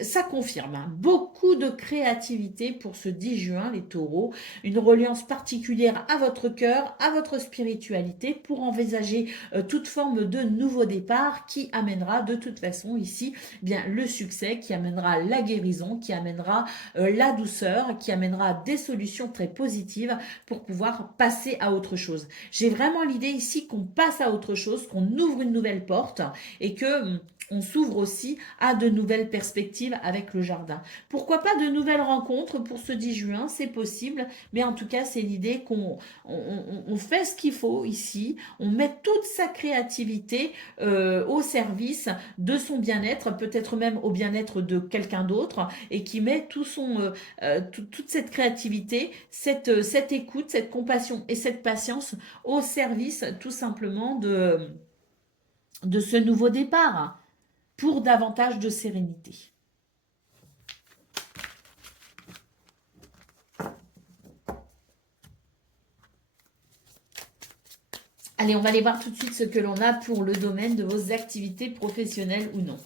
Ça confirme. Beaucoup de créativité pour ce 10 juin, les taureaux. Une reliance particulière à votre cœur, à votre spiritualité pour envisager toute forme de nouveau départ qui amènera de toute façon ici le succès, qui amènera la guérison, qui amènera la douceur, qui amènera des solutions très positives pour pouvoir passer à autre chose. J'ai vraiment l'idée ici qu'on passe à autre chose, qu'on ouvre une nouvelle porte et que on s'ouvre aussi à de nouvelles perspectives avec le jardin. Pourquoi pas de nouvelles rencontres pour ce 10 juin, c'est possible, mais en tout cas c'est l'idée qu'on fait ce qu'il faut ici, on met toute sa créativité au service de son bien-être, peut-être même au bien-être de quelqu'un d'autre, et qui met toute cette créativité, cette écoute, cette compassion et cette patience au service tout simplement de ce nouveau départ pour davantage de sérénité. Allez, on va aller voir tout de suite ce que l'on a pour le domaine de vos activités professionnelles ou non.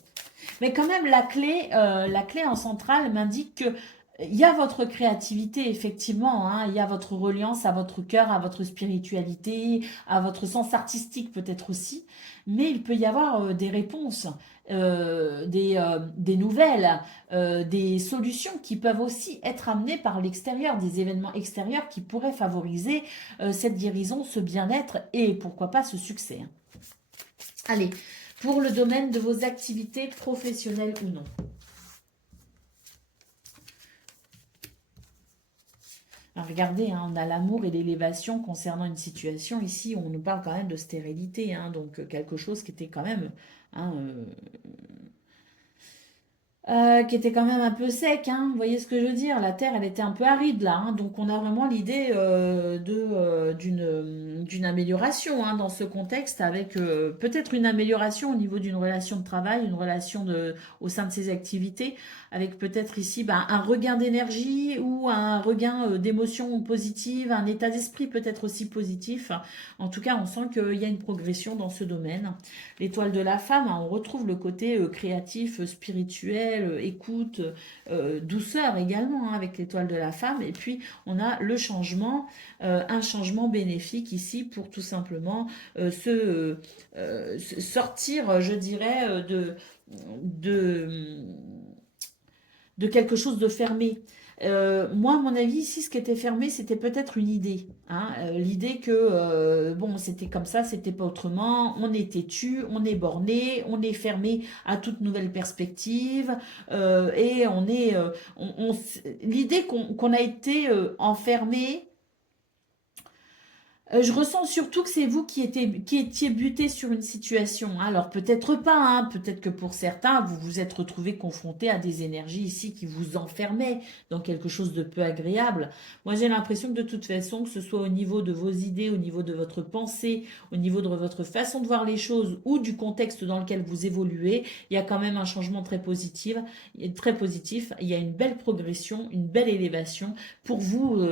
Mais quand même, la clé en centrale m'indique que il y a votre créativité, effectivement, il y a votre reliance à votre cœur, à votre spiritualité, à votre sens artistique peut-être aussi, mais il peut y avoir des réponses, des nouvelles, des solutions qui peuvent aussi être amenées par l'extérieur, des événements extérieurs qui pourraient favoriser cette guérison, ce bien-être et pourquoi pas ce succès. Allez, pour le domaine de vos activités professionnelles ou non. Alors regardez, on a l'amour et l'élévation concernant une situation. Ici, on nous parle quand même de stérilité, donc quelque chose qui était quand même qui était quand même un peu sec, vous voyez ce que je veux dire? La terre, elle était un peu aride là, donc on a vraiment l'idée d'une amélioration dans ce contexte, avec peut-être une amélioration au niveau d'une relation de travail, une relation au sein de ses activités, avec peut-être ici un regain d'énergie ou un regain d'émotions positives, un état d'esprit peut-être aussi positif. En tout cas, on sent qu'il y a une progression dans ce domaine. L'étoile de la femme, on retrouve le côté créatif, spirituel, écoute, douceur également avec l'étoile de la femme. Et puis, on a le changement, un changement bénéfique ici pour tout simplement sortir, je dirais, de quelque chose de fermé. Moi, à mon avis, ici, ce qui était fermé, c'était peut-être une idée. L'idée que, c'était comme ça, c'était pas autrement. On est têtu, on est borné, on est fermé à toute nouvelle perspective. Et on est... l'idée qu'on a été enfermé. Je ressens surtout que c'est vous qui étiez buté sur une situation. Alors peut-être pas, peut-être que pour certains, vous vous êtes retrouvés confrontés à des énergies ici qui vous enfermaient dans quelque chose de peu agréable. Moi j'ai l'impression que de toute façon, que ce soit au niveau de vos idées, au niveau de votre pensée, au niveau de votre façon de voir les choses ou du contexte dans lequel vous évoluez, il y a quand même un changement très positif. Il y a une belle progression, une belle élévation pour vous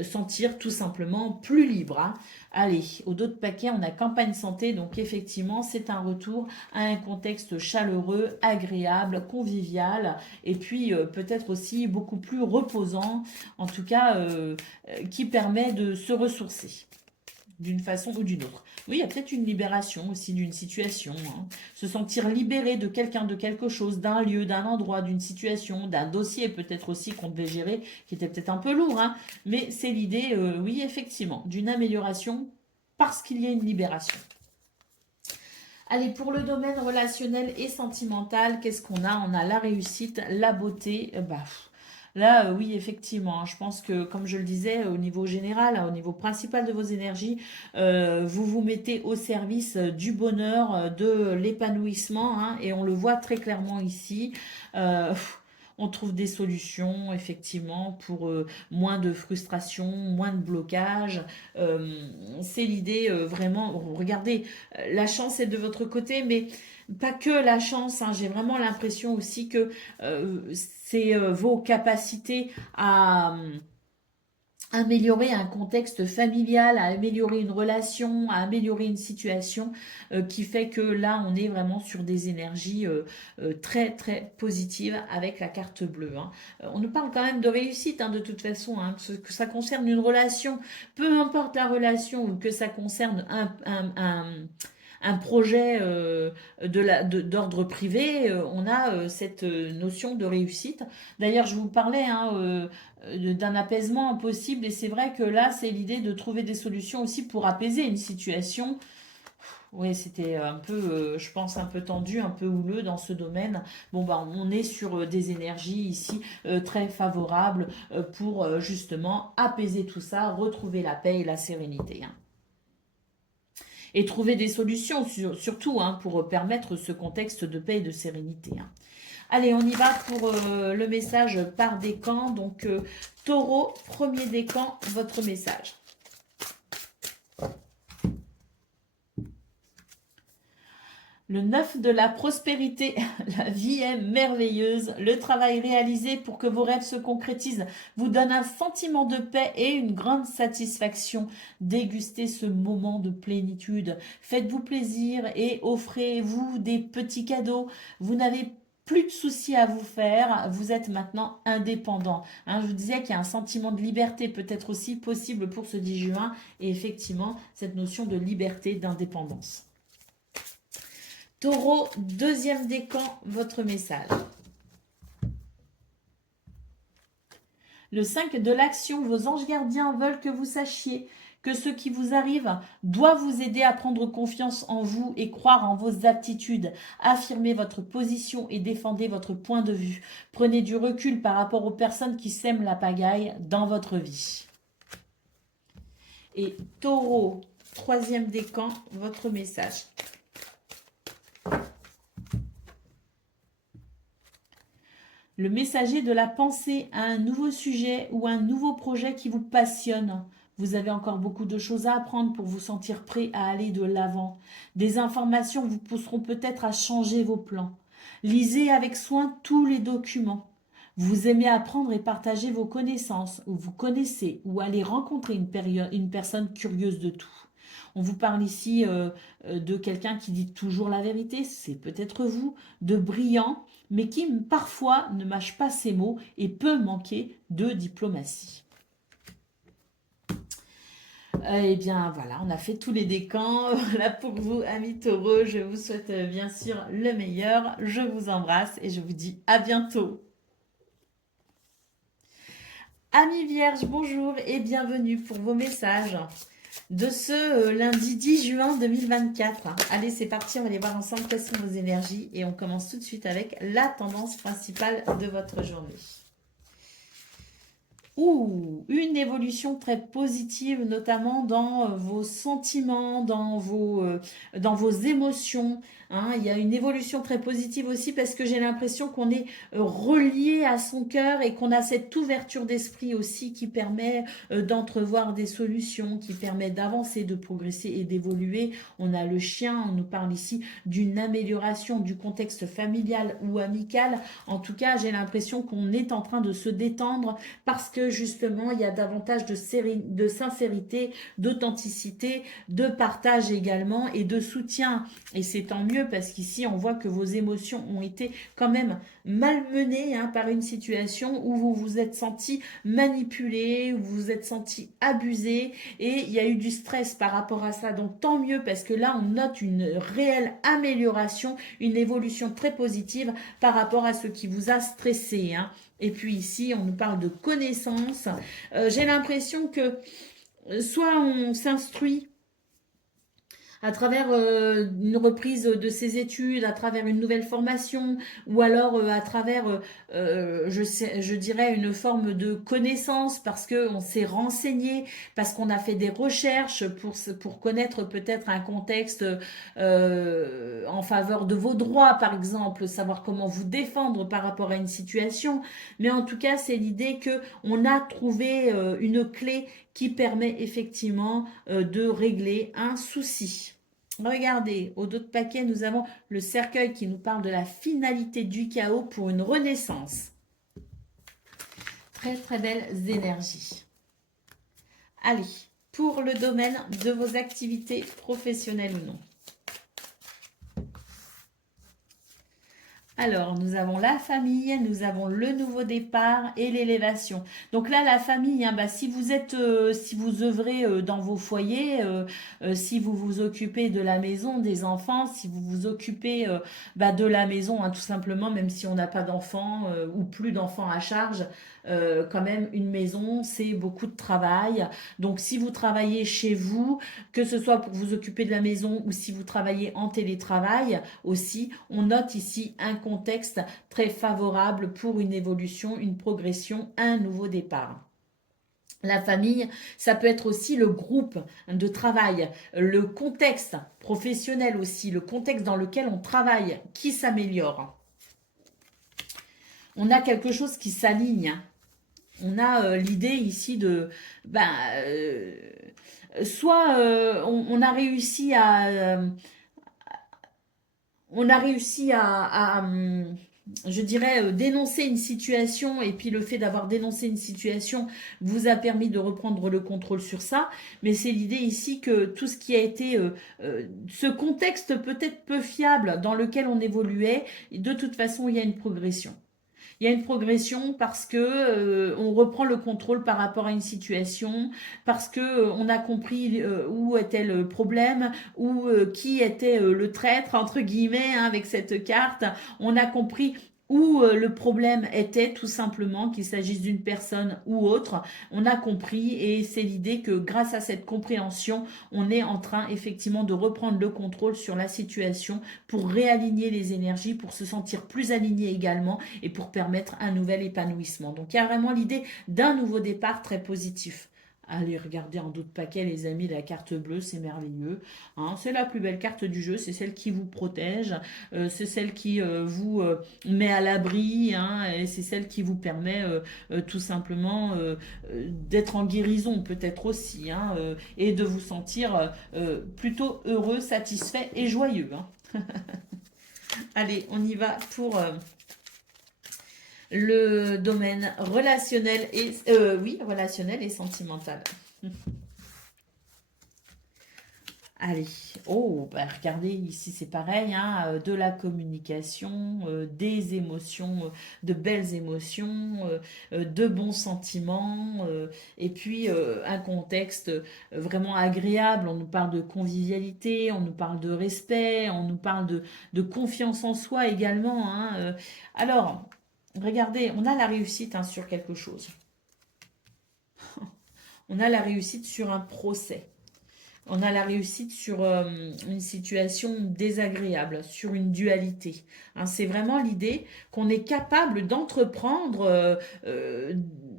sentir tout simplement plus libre. Allez, au dos de paquet, on a campagne santé, donc effectivement, c'est un retour à un contexte chaleureux, agréable, convivial, et puis peut-être aussi beaucoup plus reposant, en tout cas, qui permet de se ressourcer. d'une façon ou d'une autre. Oui, il y a peut-être une libération aussi d'une situation, hein. Se sentir libéré de quelqu'un, de quelque chose, d'un lieu, d'un endroit, d'une situation, d'un dossier peut-être aussi qu'on devait gérer, qui était peut-être un peu lourd, hein. Mais c'est l'idée, oui, effectivement, d'une amélioration parce qu'il y a une libération. Allez, pour le domaine relationnel et sentimental, qu'est-ce qu'on a? On a la réussite, la beauté. Là, oui, effectivement, hein, je pense que, comme je le disais, au niveau général, hein, au niveau principal de vos énergies, vous vous mettez au service du bonheur, de l'épanouissement, hein, et on le voit très clairement ici. Euh, on trouve des solutions, effectivement, pour moins de frustration, moins de blocage. C'est l'idée, vraiment. Regardez, la chance est de votre côté, mais pas que la chance, hein. J'ai vraiment l'impression aussi que c'est vos capacités à améliorer un contexte familial, à améliorer une relation, à améliorer une situation qui fait que là, on est vraiment sur des énergies très, très positives avec la carte bleue, hein. On nous parle quand même de réussite, hein, de toute façon, hein, que ça concerne une relation, peu importe la relation, ou que ça concerne un projet d'ordre privé, on a cette notion de réussite. D'ailleurs, je vous parlais, hein, d'un apaisement impossible, et c'est vrai que là, c'est l'idée de trouver des solutions aussi pour apaiser une situation. Oui, c'était un peu, je pense, un peu tendu, un peu houleux dans ce domaine. Bon, bah, on est sur des énergies ici très favorables pour justement apaiser tout ça, retrouver la paix et la sérénité, hein. Et trouver des solutions, surtout, hein, pour permettre ce contexte de paix et de sérénité, hein. Allez, on y va pour le message par décan. Donc, Taureau, premier décan, votre message. Le 9 de la prospérité, la vie est merveilleuse, le travail réalisé pour que vos rêves se concrétisent vous donne un sentiment de paix et une grande satisfaction. Dégustez ce moment de plénitude, faites-vous plaisir et offrez-vous des petits cadeaux. Vous n'avez plus de soucis à vous faire, vous êtes maintenant indépendant, hein. Je vous disais qu'il y a un sentiment de liberté peut-être aussi possible pour ce 10 juin et effectivement cette notion de liberté, d'indépendance. Taureau, deuxième décan, votre message. Le 5 de l'action, vos anges gardiens veulent que vous sachiez que ce qui vous arrive doit vous aider à prendre confiance en vous et croire en vos aptitudes. Affirmez votre position et défendez votre point de vue. Prenez du recul par rapport aux personnes qui sèment la pagaille dans votre vie. Et Taureau, troisième décan, votre message. Le messager de la pensée a un nouveau sujet ou un nouveau projet qui vous passionne. Vous avez encore beaucoup de choses à apprendre pour vous sentir prêt à aller de l'avant. Des informations vous pousseront peut-être à changer vos plans. Lisez avec soin tous les documents. Vous aimez apprendre et partager vos connaissances, ou vous connaissez, ou aller rencontrer une personne curieuse de tout. On vous parle ici de quelqu'un qui dit toujours la vérité, c'est peut-être vous, de brillant, mais qui parfois ne mâche pas ses mots et peut manquer de diplomatie. Eh bien voilà, on a fait tous les décans. Là pour vous, amis taureaux, je vous souhaite bien sûr le meilleur. Je vous embrasse et je vous dis à bientôt. Amis vierges, bonjour et bienvenue pour vos messages de ce lundi 10 juin 2024. Allez, c'est parti, on va aller voir ensemble quelles sont vos énergies et on commence tout de suite avec la tendance principale de votre journée. Une évolution très positive, notamment dans vos sentiments, dans vos émotions, hein. Il y a une évolution très positive aussi parce que j'ai l'impression qu'on est relié à son cœur et qu'on a cette ouverture d'esprit aussi qui permet d'entrevoir des solutions, qui permet d'avancer, de progresser et d'évoluer. On a le chien, on nous parle ici d'une amélioration du contexte familial ou amical. En tout cas, j'ai l'impression qu'on est en train de se détendre parce que justement, il y a davantage de sincérité, d'authenticité, de partage également et de soutien. Et c'est tant mieux mieux parce qu'ici, on voit que vos émotions ont été quand même malmenées hein, par une situation où vous vous êtes senti manipulé, où vous vous êtes senti abusé et il y a eu du stress par rapport à ça. Donc, tant mieux parce que là, on note une réelle amélioration, une évolution très positive par rapport à ce qui vous a stressé. Hein. Et puis ici, on nous parle de connaissances. J'ai l'impression que soit on s'instruit à travers une reprise de ses études, à travers une nouvelle formation, ou alors à travers, je dirais, une forme de connaissance, parce qu'on s'est renseigné, parce qu'on a fait des recherches pour connaître peut-être un contexte en faveur de vos droits, par exemple, savoir comment vous défendre par rapport à une situation. Mais en tout cas, c'est l'idée que on a trouvé une clé qui permet effectivement de régler un souci. Regardez, au dos de paquet, nous avons le cercueil qui nous parle de la finalité du chaos pour une renaissance. Très très belles énergies. Allez, pour le domaine de vos activités professionnelles ou non. Alors, nous avons la famille, nous avons le nouveau départ et l'élévation. Donc là, la famille, hein, bah, si vous êtes, si vous œuvrez dans vos foyers, si vous vous occupez de la maison, des enfants, si vous vous occupez bah, de la maison, hein, tout simplement, même si on n'a pas d'enfants ou plus d'enfants à charge, quand même, une maison, c'est beaucoup de travail. Donc, si vous travaillez chez vous, que ce soit pour vous occuper de la maison ou si vous travaillez en télétravail aussi, on note ici un contexte très favorable pour une évolution, une progression, un nouveau départ. La famille, ça peut être aussi le groupe de travail, le contexte professionnel aussi, le contexte dans lequel on travaille qui s'améliore. On a quelque chose qui s'aligne. On a l'idée ici de, soit on a réussi à, je dirais, dénoncer une situation et puis le fait d'avoir dénoncé une situation vous a permis de reprendre le contrôle sur ça. Mais c'est l'idée ici que tout ce qui a été, ce contexte peut-être peu fiable dans lequel on évoluait, de toute façon, il y a une progression. Il y a une progression parce que on reprend le contrôle par rapport à une situation, parce que on a compris où était le problème, ou qui était le traître entre guillemets hein, avec cette carte. On a compris où le problème était tout simplement, qu'il s'agisse d'une personne ou autre. On a compris et c'est l'idée que grâce à cette compréhension, on est en train effectivement de reprendre le contrôle sur la situation pour réaligner les énergies, pour se sentir plus aligné également et pour permettre un nouvel épanouissement. Donc il y a vraiment l'idée d'un nouveau départ très positif. Allez, regardez en dos de paquet, les amis, la carte bleue, c'est merveilleux. Hein, c'est la plus belle carte du jeu, c'est celle qui vous protège, c'est celle qui vous met à l'abri, hein, et c'est celle qui vous permet tout simplement d'être en guérison peut-être aussi, hein, et de vous sentir plutôt heureux, satisfait et joyeux. Hein. Allez, on y va pour le domaine relationnel et relationnel et sentimental. Allez, oh, bah regardez, ici c'est pareil, hein, de la communication, des émotions, de belles émotions, de bons sentiments, et puis un contexte vraiment agréable. On nous parle de convivialité, on nous parle de respect, on nous parle de confiance en soi également. Hein, alors, regardez, on a la réussite hein, sur quelque chose. On a la réussite sur un procès. On a la réussite sur une situation désagréable, sur une dualité. Hein, c'est vraiment l'idée qu'on est capable d'entreprendre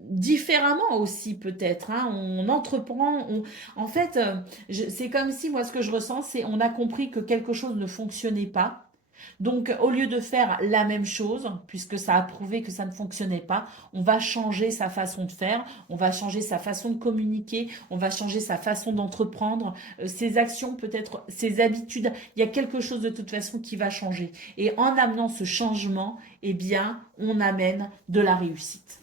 différemment aussi peut-être. Hein. On entreprend, en fait, c'est comme si moi ce que je ressens, c'est on a compris que quelque chose ne fonctionnait pas. Donc, au lieu de faire la même chose, puisque ça a prouvé que ça ne fonctionnait pas, on va changer sa façon de faire, on va changer sa façon de communiquer, on va changer sa façon d'entreprendre, ses actions, peut-être ses habitudes. Il y a quelque chose de toute façon qui va changer. Et en amenant ce changement, eh bien, on amène de la réussite.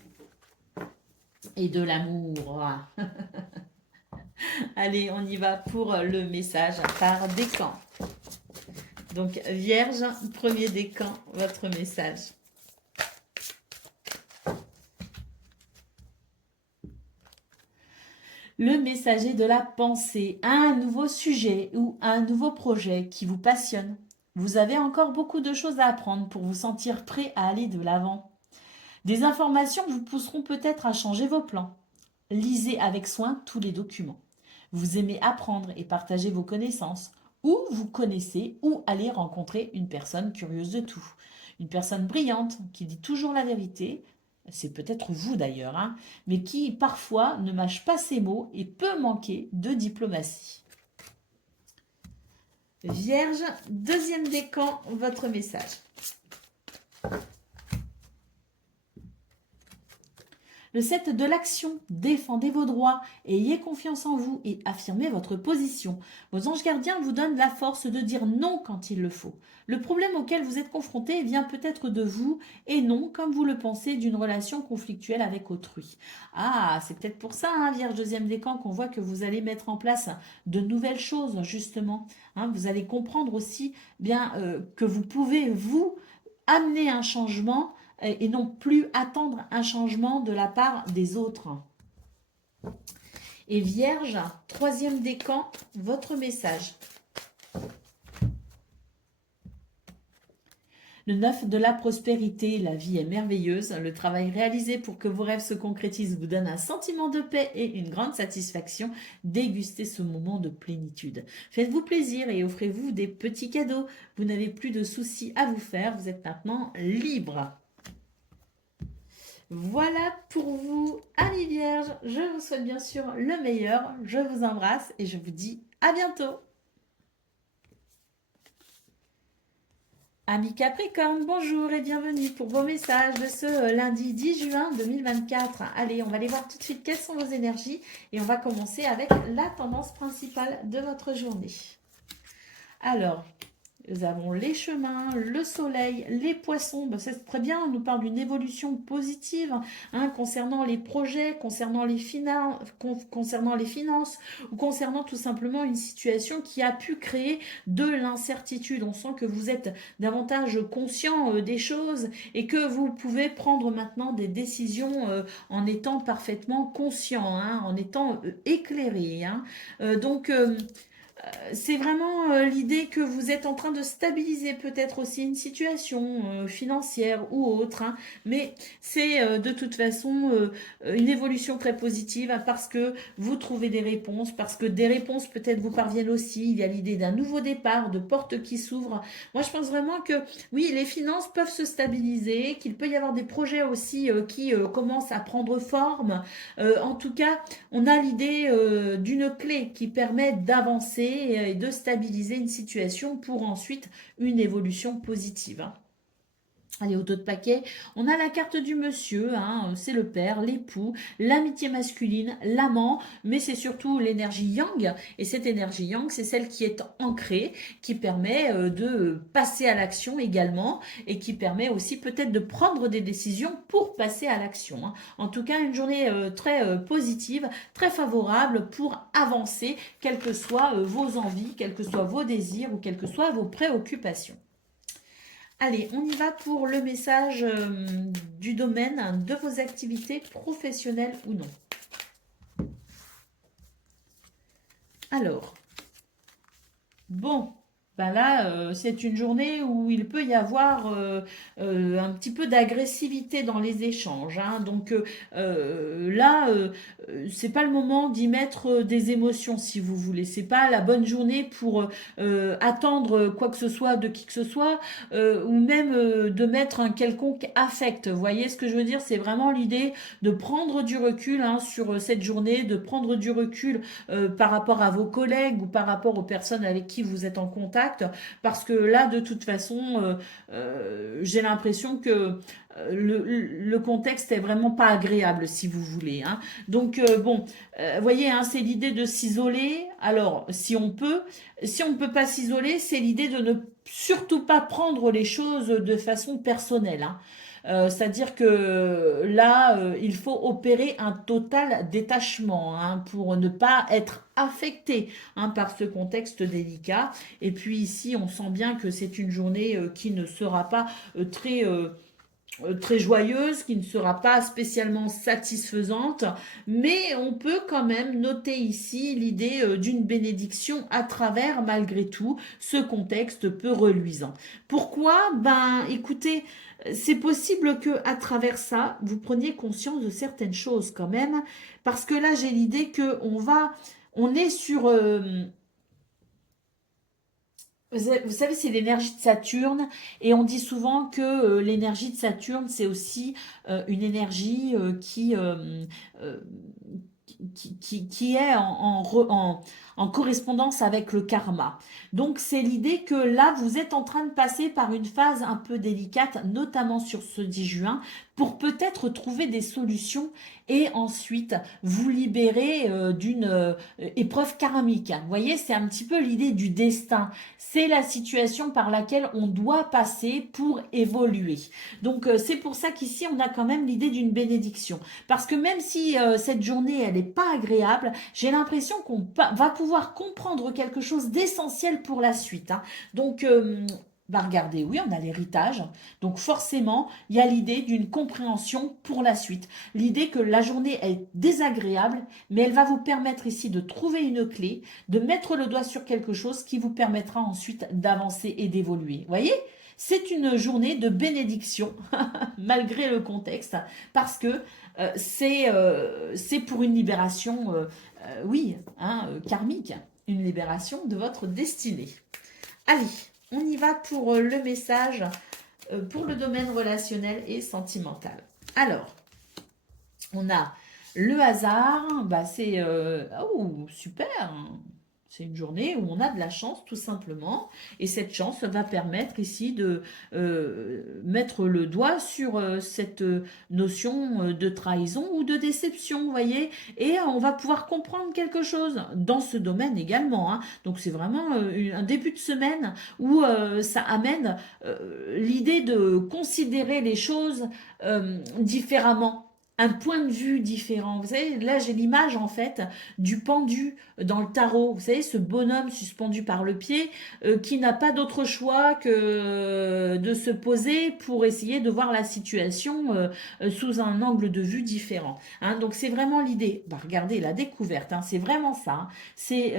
Et de l'amour. Allez, on y va pour le message par décan. Donc, Vierge, premier décan, votre message. Le messager de la pensée a un nouveau sujet ou un nouveau projet qui vous passionne. Vous avez encore beaucoup de choses à apprendre pour vous sentir prêt à aller de l'avant. Des informations vous pousseront peut-être à changer vos plans. Lisez avec soin tous les documents. Vous aimez apprendre et partager vos connaissances, ou vous connaissez ou allez rencontrer une personne curieuse de tout. Une personne brillante qui dit toujours la vérité, c'est peut-être vous d'ailleurs, hein, mais qui parfois ne mâche pas ses mots et peut manquer de diplomatie. Vierge, deuxième décan, votre message. Le 7 de l'action, défendez vos droits, ayez confiance en vous et affirmez votre position. Vos anges gardiens vous donnent la force de dire non quand il le faut. Le problème auquel vous êtes confronté vient peut-être de vous et non, comme vous le pensez, d'une relation conflictuelle avec autrui. Ah, c'est peut-être pour ça, hein, Vierge deuxième décan, qu'on voit que vous allez mettre en place de nouvelles choses, justement. Hein, vous allez comprendre aussi bien que vous pouvez, vous, amener un changement et non plus attendre un changement de la part des autres. Et Vierge, troisième décan, votre message. Le 9 de la prospérité, la vie est merveilleuse, le travail réalisé pour que vos rêves se concrétisent vous donne un sentiment de paix et une grande satisfaction. Dégustez ce moment de plénitude. Faites-vous plaisir et offrez-vous des petits cadeaux. Vous n'avez plus de soucis à vous faire, vous êtes maintenant libre. Voilà pour vous, amis vierges. Je vous souhaite bien sûr le meilleur. Je vous embrasse et je vous dis à bientôt. Amis Capricorne, bonjour et bienvenue pour vos messages de ce lundi 10 juin 2024. Allez, on va aller voir tout de suite quelles sont vos énergies et on va commencer avec la tendance principale de votre journée. Alors, nous avons les chemins, le soleil, les poissons. Ben, c'est très bien, on nous parle d'une évolution positive hein, concernant les projets, concernant les finances ou concernant tout simplement une situation qui a pu créer de l'incertitude. On sent que vous êtes davantage conscient des choses et que vous pouvez prendre maintenant des décisions en étant parfaitement conscient, hein, en étant éclairé. Hein. Donc, c'est vraiment l'idée que vous êtes en train de stabiliser peut-être aussi une situation financière ou autre, hein, mais c'est de toute façon une évolution très positive hein, parce que vous trouvez des réponses, parce que des réponses peut-être vous parviennent aussi. Il y a l'idée d'un nouveau départ, de portes qui s'ouvrent. Moi, je pense vraiment que oui, les finances peuvent se stabiliser, qu'il peut y avoir des projets aussi qui commencent à prendre forme. En tout cas, on a l'idée d'une clé qui permet d'avancer et de stabiliser une situation pour ensuite une évolution positive. Hein. Allez, au dos de paquet, on a la carte du monsieur, hein, c'est le père, l'époux, l'amitié masculine, l'amant, mais c'est surtout l'énergie yang. Et cette énergie yang, c'est celle qui est ancrée, qui permet de passer à l'action également et qui permet aussi peut-être de prendre des décisions pour passer à l'action. Hein. En tout cas, une journée très positive, très favorable pour avancer, quelles que soient vos envies, quels que soient vos désirs ou quelles que soient vos préoccupations. Allez, on y va pour le message du domaine de vos activités professionnelles ou non. Alors, bon, ben là, c'est une journée où il peut y avoir un petit peu d'agressivité dans les échanges. Hein. Donc là, c'est pas le moment d'y mettre des émotions, si vous voulez. C'est pas la bonne journée pour attendre quoi que ce soit de qui que ce soit, ou même de mettre un quelconque affect. Vous voyez ce que je veux dire? C'est vraiment l'idée de prendre du recul hein, sur cette journée, de prendre du recul par rapport à vos collègues ou par rapport aux personnes avec qui vous êtes en contact. Parce que là, de toute façon, j'ai l'impression que le contexte est vraiment pas agréable, si vous voulez. Hein. Donc, bon, voyez, hein, c'est l'idée de s'isoler. Alors, si on peut pas s'isoler, c'est l'idée de ne surtout pas prendre les choses de façon personnelle. Hein. C'est-à-dire que là, il faut opérer un total détachement hein, pour ne pas être affecté hein, par ce contexte délicat. Et puis ici, on sent bien que c'est une journée qui ne sera pas très joyeuse, qui ne sera pas spécialement satisfaisante, mais on peut quand même noter ici l'idée d'une bénédiction à travers, malgré tout, ce contexte peu reluisant. Pourquoi? Ben, écoutez, c'est possible que à travers ça, vous preniez conscience de certaines choses quand même, parce que là, j'ai l'idée que on est sur vous savez, c'est l'énergie de Saturne et on dit souvent que l'énergie de Saturne, c'est aussi une énergie euh, qui est en correspondance avec le karma. Donc c'est l'idée que là, vous êtes en train de passer par une phase un peu délicate, notamment sur ce 10 juin, pour peut-être trouver des solutions et ensuite vous libérer d'une épreuve karmique. Vous voyez, c'est un petit peu l'idée du destin. C'est la situation par laquelle on doit passer pour évoluer. Donc c'est pour ça qu'ici, on a quand même l'idée d'une bénédiction. Parce que même si cette journée, elle n'est pas agréable, j'ai l'impression qu'on va pouvoir comprendre quelque chose d'essentiel pour la suite. Hein. Donc, bah regardez, oui, on a l'héritage. Donc forcément, il y a l'idée d'une compréhension pour la suite. L'idée que la journée est désagréable, mais elle va vous permettre ici de trouver une clé, de mettre le doigt sur quelque chose qui vous permettra ensuite d'avancer et d'évoluer. Vous voyez? C'est une journée de bénédiction, malgré le contexte, parce que c'est pour une libération, oui, hein, karmique, une libération de votre destinée. Allez, on y va pour le message pour le domaine relationnel et sentimental. Alors, on a le hasard, bah c'est oh super, c'est une journée où on a de la chance tout simplement et cette chance va permettre ici de mettre le doigt sur cette notion de trahison ou de déception, vous voyez, et on va pouvoir comprendre quelque chose dans ce domaine également. Hein. Donc c'est vraiment un début de semaine où ça amène l'idée de considérer les choses différemment un point de vue différent. Vous savez, là j'ai l'image en fait du pendu dans le tarot. Vous savez, ce bonhomme suspendu par le pied qui n'a pas d'autre choix que de se poser pour essayer de voir la situation sous un angle de vue différent. Hein, donc c'est vraiment l'idée. Bah, regardez la découverte, hein, c'est vraiment ça. Hein. C'est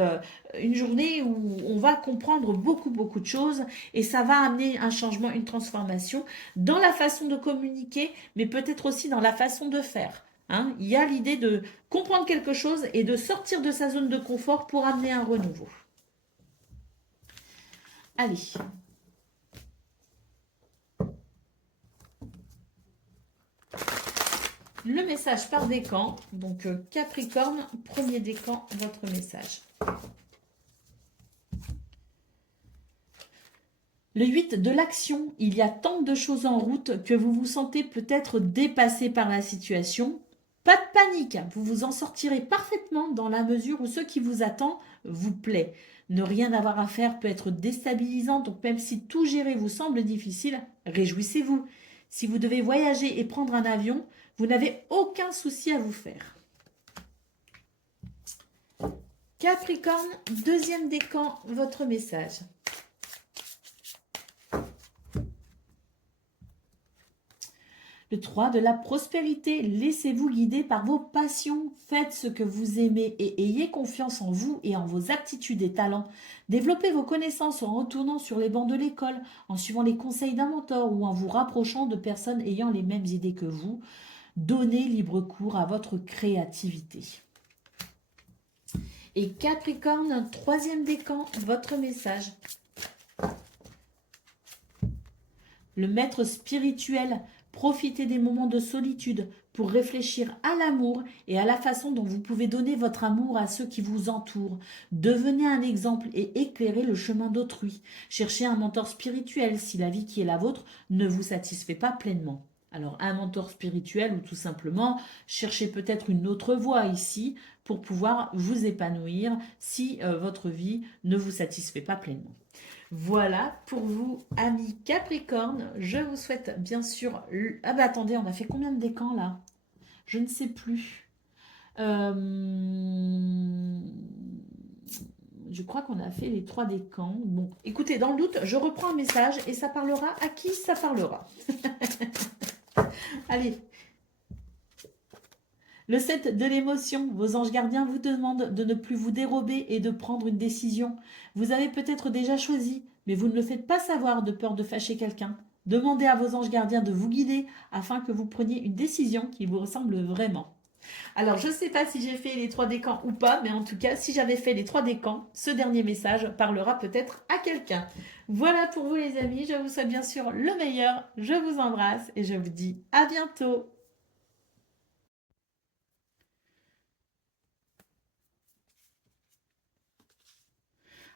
une journée où on va comprendre beaucoup de choses et ça va amener un changement, une transformation dans la façon de communiquer, mais peut-être aussi dans la façon de faire. Hein. Il y a l'idée de comprendre quelque chose et de sortir de sa zone de confort pour amener un renouveau. Allez. Le message par décan. Donc Capricorne, premier décan, votre message. Le 8 de l'action, il y a tant de choses en route que vous vous sentez peut-être dépassé par la situation. Pas de panique, vous vous en sortirez parfaitement dans la mesure où ce qui vous attend vous plaît. Ne rien avoir à faire peut être déstabilisant, donc même si tout gérer vous semble difficile, réjouissez-vous. Si vous devez voyager et prendre un avion, vous n'avez aucun souci à vous faire. Capricorne, deuxième décan, votre message. Le 3 de la prospérité, laissez-vous guider par vos passions, faites ce que vous aimez et ayez confiance en vous et en vos aptitudes et talents. Développez vos connaissances en retournant sur les bancs de l'école, en suivant les conseils d'un mentor ou en vous rapprochant de personnes ayant les mêmes idées que vous. Donnez libre cours à votre créativité. Et Capricorne, troisième décan, votre message. Le maître spirituel, profitez des moments de solitude pour réfléchir à l'amour et à la façon dont vous pouvez donner votre amour à ceux qui vous entourent. Devenez un exemple et éclairez le chemin d'autrui. Cherchez un mentor spirituel si la vie qui est la vôtre ne vous satisfait pas pleinement. Alors un mentor spirituel ou tout simplement cherchez peut-être une autre voie ici pour pouvoir vous épanouir si votre vie ne vous satisfait pas pleinement. Voilà pour vous, amis Capricorne. Je vous souhaite bien sûr... Ah bah attendez, on a fait combien de décans là? Je ne sais plus. Euh, Je crois qu'on a fait les 3 décans. Bon, écoutez, dans le doute, je reprends un message et ça parlera à qui ça parlera. Allez, le 7 de l'émotion. Vos anges gardiens vous demandent de ne plus vous dérober et de prendre une décision. Vous avez peut-être déjà choisi, mais vous ne le faites pas savoir de peur de fâcher quelqu'un. Demandez à vos anges gardiens de vous guider afin que vous preniez une décision qui vous ressemble vraiment. Alors, je ne sais pas si j'ai fait les 3 décans ou pas, mais en tout cas, si j'avais fait les 3 décans, ce dernier message parlera peut-être à quelqu'un. Voilà pour vous les amis, je vous souhaite bien sûr le meilleur, je vous embrasse et je vous dis à bientôt.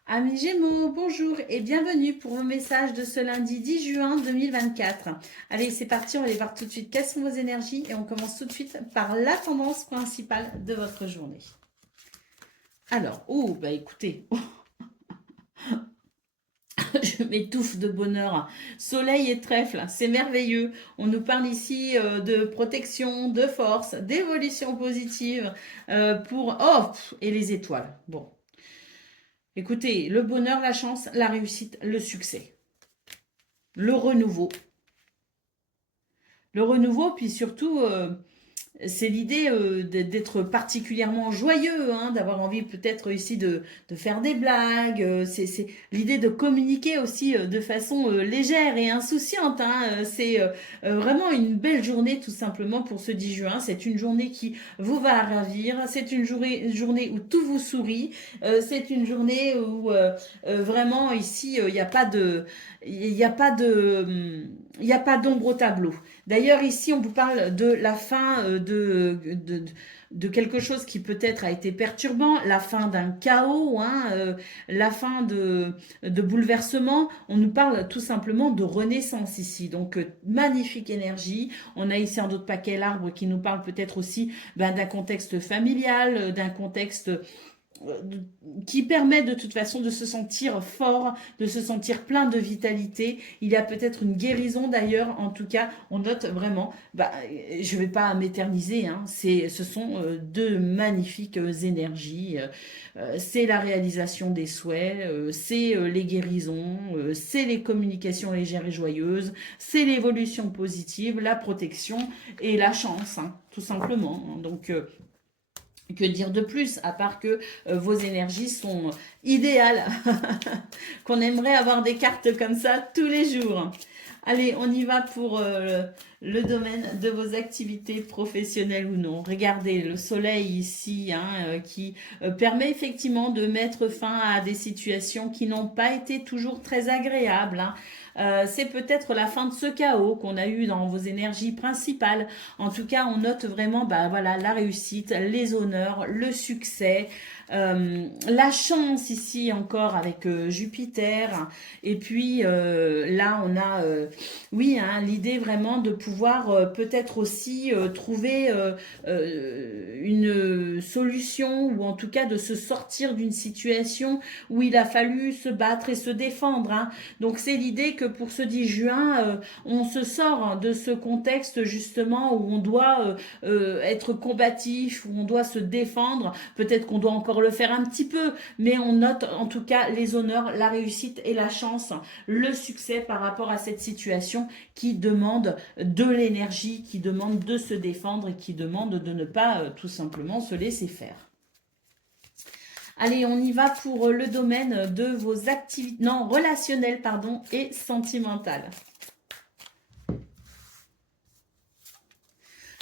Amis Gémeaux, bonjour et bienvenue pour vos messages de ce lundi 10 juin 2024. Allez, c'est parti, on va aller voir tout de suite quelles sont vos énergies et on commence tout de suite par la tendance principale de votre journée. Alors, oh, bah écoutez, je m'étouffe de bonheur. Soleil et trèfle, c'est merveilleux. On nous parle ici de protection, de force, d'évolution positive pour... Oh, et les étoiles. Bon, écoutez, le bonheur, la chance, la réussite, le succès. Le renouveau. Le renouveau, puis surtout... c'est l'idée d'être particulièrement joyeux, hein, d'avoir envie peut-être ici de faire des blagues. C'est l'idée de communiquer aussi de façon légère et insouciante. Hein. C'est vraiment une belle journée tout simplement pour ce 10 juin. C'est une journée qui vous va ravir. C'est une journée où tout vous sourit. C'est une journée où vraiment ici il n'y a pas de... Il n'y a pas de... Il n'y a pas d'ombre au tableau. D'ailleurs, ici, on vous parle de la fin de quelque chose qui peut-être a été perturbant, la fin d'un chaos, hein, la fin de bouleversement. On nous parle tout simplement de renaissance ici. Donc, magnifique énergie. On a ici un autre paquet l'arbre qui nous parle peut-être aussi d'un contexte familial, d'un contexte qui permet de toute façon de se sentir fort, de se sentir plein de vitalité. Il y a peut-être une guérison d'ailleurs, en tout cas, on note vraiment, je ne vais pas m'éterniser, hein, ce sont deux magnifiques énergies. C'est la réalisation des souhaits, c'est les guérisons, c'est les communications légères et joyeuses, c'est l'évolution positive, la protection et la chance, hein, tout simplement. Donc, que dire de plus, à part que vos énergies sont idéales, qu'on aimerait avoir des cartes comme ça tous les jours. Allez, on y va pour le domaine de vos activités professionnelles ou non. Regardez le soleil ici hein, qui permet effectivement de mettre fin à des situations qui n'ont pas été toujours très agréables. Hein. C'est peut-être la fin de ce chaos qu'on a eu dans vos énergies principales. En tout cas, on note vraiment voilà, la réussite, les honneurs, le succès, la chance ici encore avec Jupiter. Et puis là, on a, oui, hein, l'idée vraiment de pouvoir peut-être aussi trouver une solution ou en tout cas de se sortir d'une situation où il a fallu se battre et se défendre. Hein. Donc c'est l'idée que pour ce 10 juin, on se sort de ce contexte justement où on doit être combatif, où on doit se défendre. Peut-être qu'on doit encore le faire un petit peu, mais on note en tout cas les honneurs, la réussite et la chance, le succès par rapport à cette situation qui demande de l'énergie, qui demande de se défendre et qui demande de ne pas tout simplement se laisser faire. Allez, on y va pour le domaine de vos activités, non, relationnelles, pardon, et sentimentales.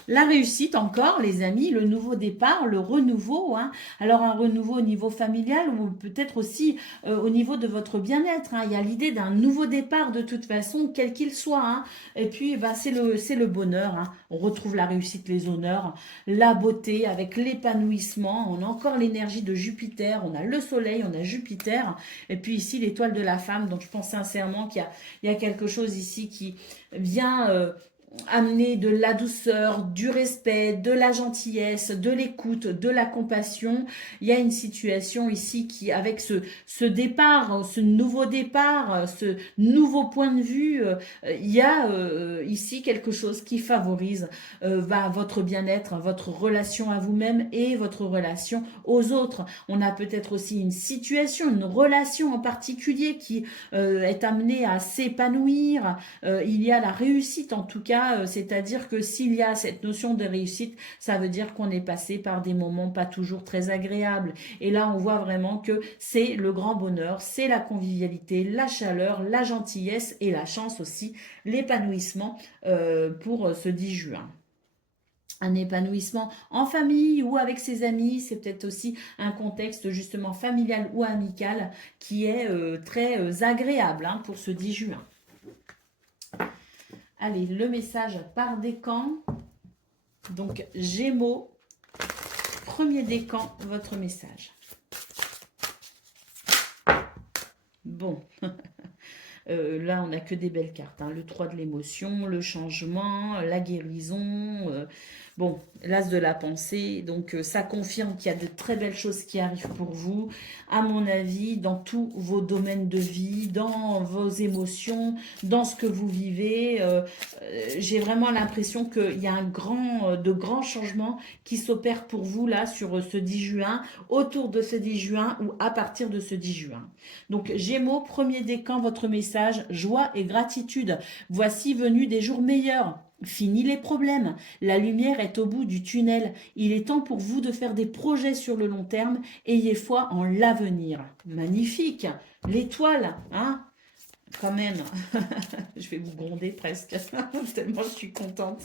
La réussite encore, les amis, le nouveau départ, le renouveau. Hein. Alors un renouveau au niveau familial ou peut-être aussi au niveau de votre bien-être. Hein. Il y a l'idée d'un nouveau départ de toute façon, quel qu'il soit. Hein. Et puis c'est le bonheur. Hein. On retrouve la réussite, les honneurs, la beauté avec l'épanouissement. On a encore l'énergie de Jupiter, on a le soleil, on a Jupiter. Et puis ici l'étoile de la femme. Donc je pense sincèrement qu'il y a quelque chose ici qui vient... amener de la douceur, du respect, de la gentillesse, de l'écoute, de la compassion. Il y a une situation ici qui, avec ce départ, ce nouveau départ, ce nouveau point de vue, il y a ici quelque chose qui favorise votre bien-être, votre relation à vous-même et votre relation aux autres. On a peut-être aussi une situation, une relation en particulier qui est amenée à s'épanouir. Il y a la réussite en tout cas, c'est-à-dire que s'il y a cette notion de réussite, ça veut dire qu'on est passé par des moments pas toujours très agréables. Et là, on voit vraiment que c'est le grand bonheur, c'est la convivialité, la chaleur, la gentillesse et la chance aussi, l'épanouissement pour ce 10 juin. Un épanouissement en famille ou avec ses amis, c'est peut-être aussi un contexte justement familial ou amical qui est très agréable pour ce 10 juin. Allez, le message par décan. Donc, Gémeaux, premier décan, votre message. Bon, là, on n'a que des belles cartes. Le 3 de l'émotion, le changement, la guérison. Bon, l'as de la pensée, donc ça confirme qu'il y a de très belles choses qui arrivent pour vous, à mon avis, dans tous vos domaines de vie, dans vos émotions, dans ce que vous vivez. J'ai vraiment l'impression qu'il y a de grands changements qui s'opèrent pour vous là sur ce 10 juin, autour de ce 10 juin ou à partir de ce 10 juin. Donc Gémeaux, premier décan, votre message, joie et gratitude. Voici venu des jours meilleurs. Fini les problèmes, la lumière est au bout du tunnel. Il est temps pour vous de faire des projets sur le long terme. Ayez foi en l'avenir. Magnifique, l'étoile, hein, quand même. Je vais vous gronder presque, tellement je suis contente.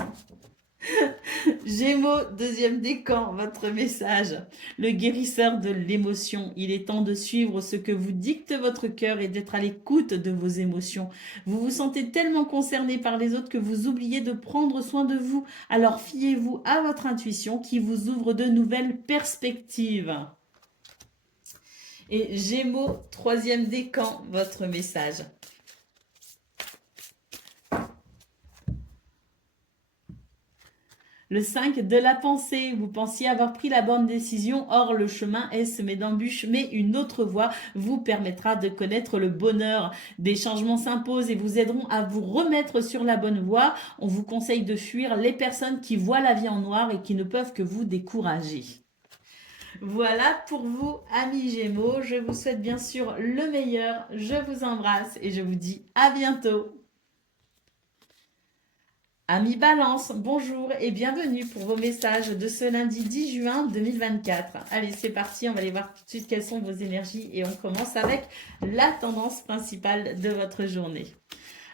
Gémeaux, deuxième décan, votre message. Le guérisseur de l'émotion. Il est temps de suivre ce que vous dicte votre cœur et d'être à l'écoute de vos émotions. Vous vous sentez tellement concerné par les autres que vous oubliez de prendre soin de vous. Alors fiez-vous à votre intuition qui vous ouvre de nouvelles perspectives. Et Gémeaux, troisième décan, votre message. Le 5 de la pensée, vous pensiez avoir pris la bonne décision, or le chemin est semé d'embûches, mais une autre voie vous permettra de connaître le bonheur. Des changements s'imposent et vous aideront à vous remettre sur la bonne voie. On vous conseille de fuir les personnes qui voient la vie en noir et qui ne peuvent que vous décourager. Voilà pour vous, amis Gémeaux. Je vous souhaite bien sûr le meilleur. Je vous embrasse et je vous dis à bientôt. Amis Balance, bonjour et bienvenue pour vos messages de ce lundi 10 juin 2024. Allez, c'est parti, on va aller voir tout de suite quelles sont vos énergies et on commence avec la tendance principale de votre journée.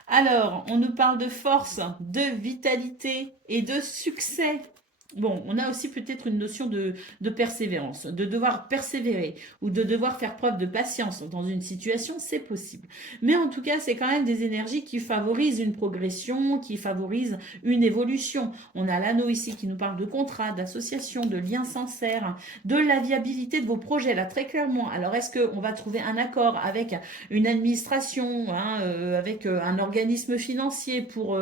Alors, on nous parle de force, de vitalité et de succès. Bon, on a aussi peut-être une notion de persévérance, de devoir persévérer ou de devoir faire preuve de patience dans une situation, c'est possible. Mais en tout cas, c'est quand même des énergies qui favorisent une progression, qui favorisent une évolution. On a l'anneau ici qui nous parle de contrat, d'association, de liens sincères, de la viabilité de vos projets, là très clairement. Alors, est-ce qu'on va trouver un accord avec une administration, avec un organisme financier pour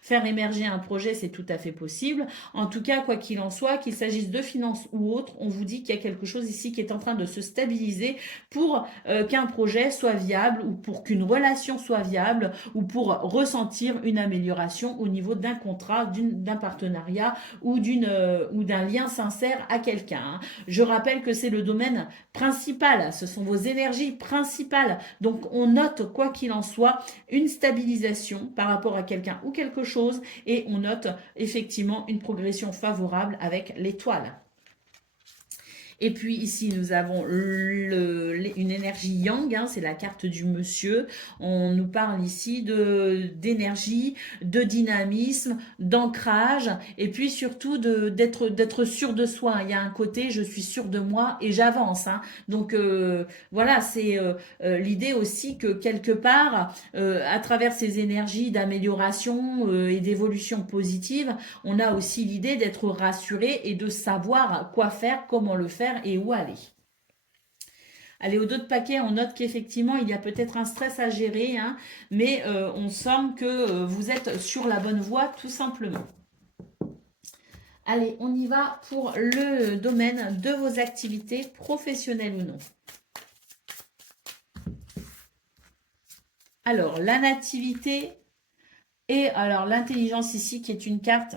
faire émerger un projet? C'est tout à fait possible. En tout cas, quoi qu'il en soit, qu'il s'agisse de finances ou autre, on vous dit qu'il y a quelque chose ici qui est en train de se stabiliser pour qu'un projet soit viable ou pour qu'une relation soit viable ou pour ressentir une amélioration au niveau d'un contrat, d'un partenariat ou d'un lien sincère à quelqu'un. Je rappelle que c'est le domaine principal, ce sont vos énergies principales. Donc on note, quoi qu'il en soit, une stabilisation par rapport à quelqu'un ou quelque chose et on note effectivement une progression favorable avec l'étoile. Et puis ici, nous avons une énergie yang, c'est la carte du monsieur. On nous parle ici d'énergie, de dynamisme, d'ancrage, et puis surtout d'être sûr de soi. Il y a un côté, je suis sûr de moi et j'avance. Donc voilà, c'est l'idée aussi que quelque part, à travers ces énergies d'amélioration et d'évolution positive, on a aussi l'idée d'être rassuré et de savoir quoi faire, comment le faire et où aller. Allez, au dos de paquet, on note qu'effectivement, il y a peut-être un stress à gérer, hein, mais on sent que vous êtes sur la bonne voie, tout simplement. Allez, on y va pour le domaine de vos activités, professionnelles ou non. Alors, la nativité et alors l'intelligence ici qui est une carte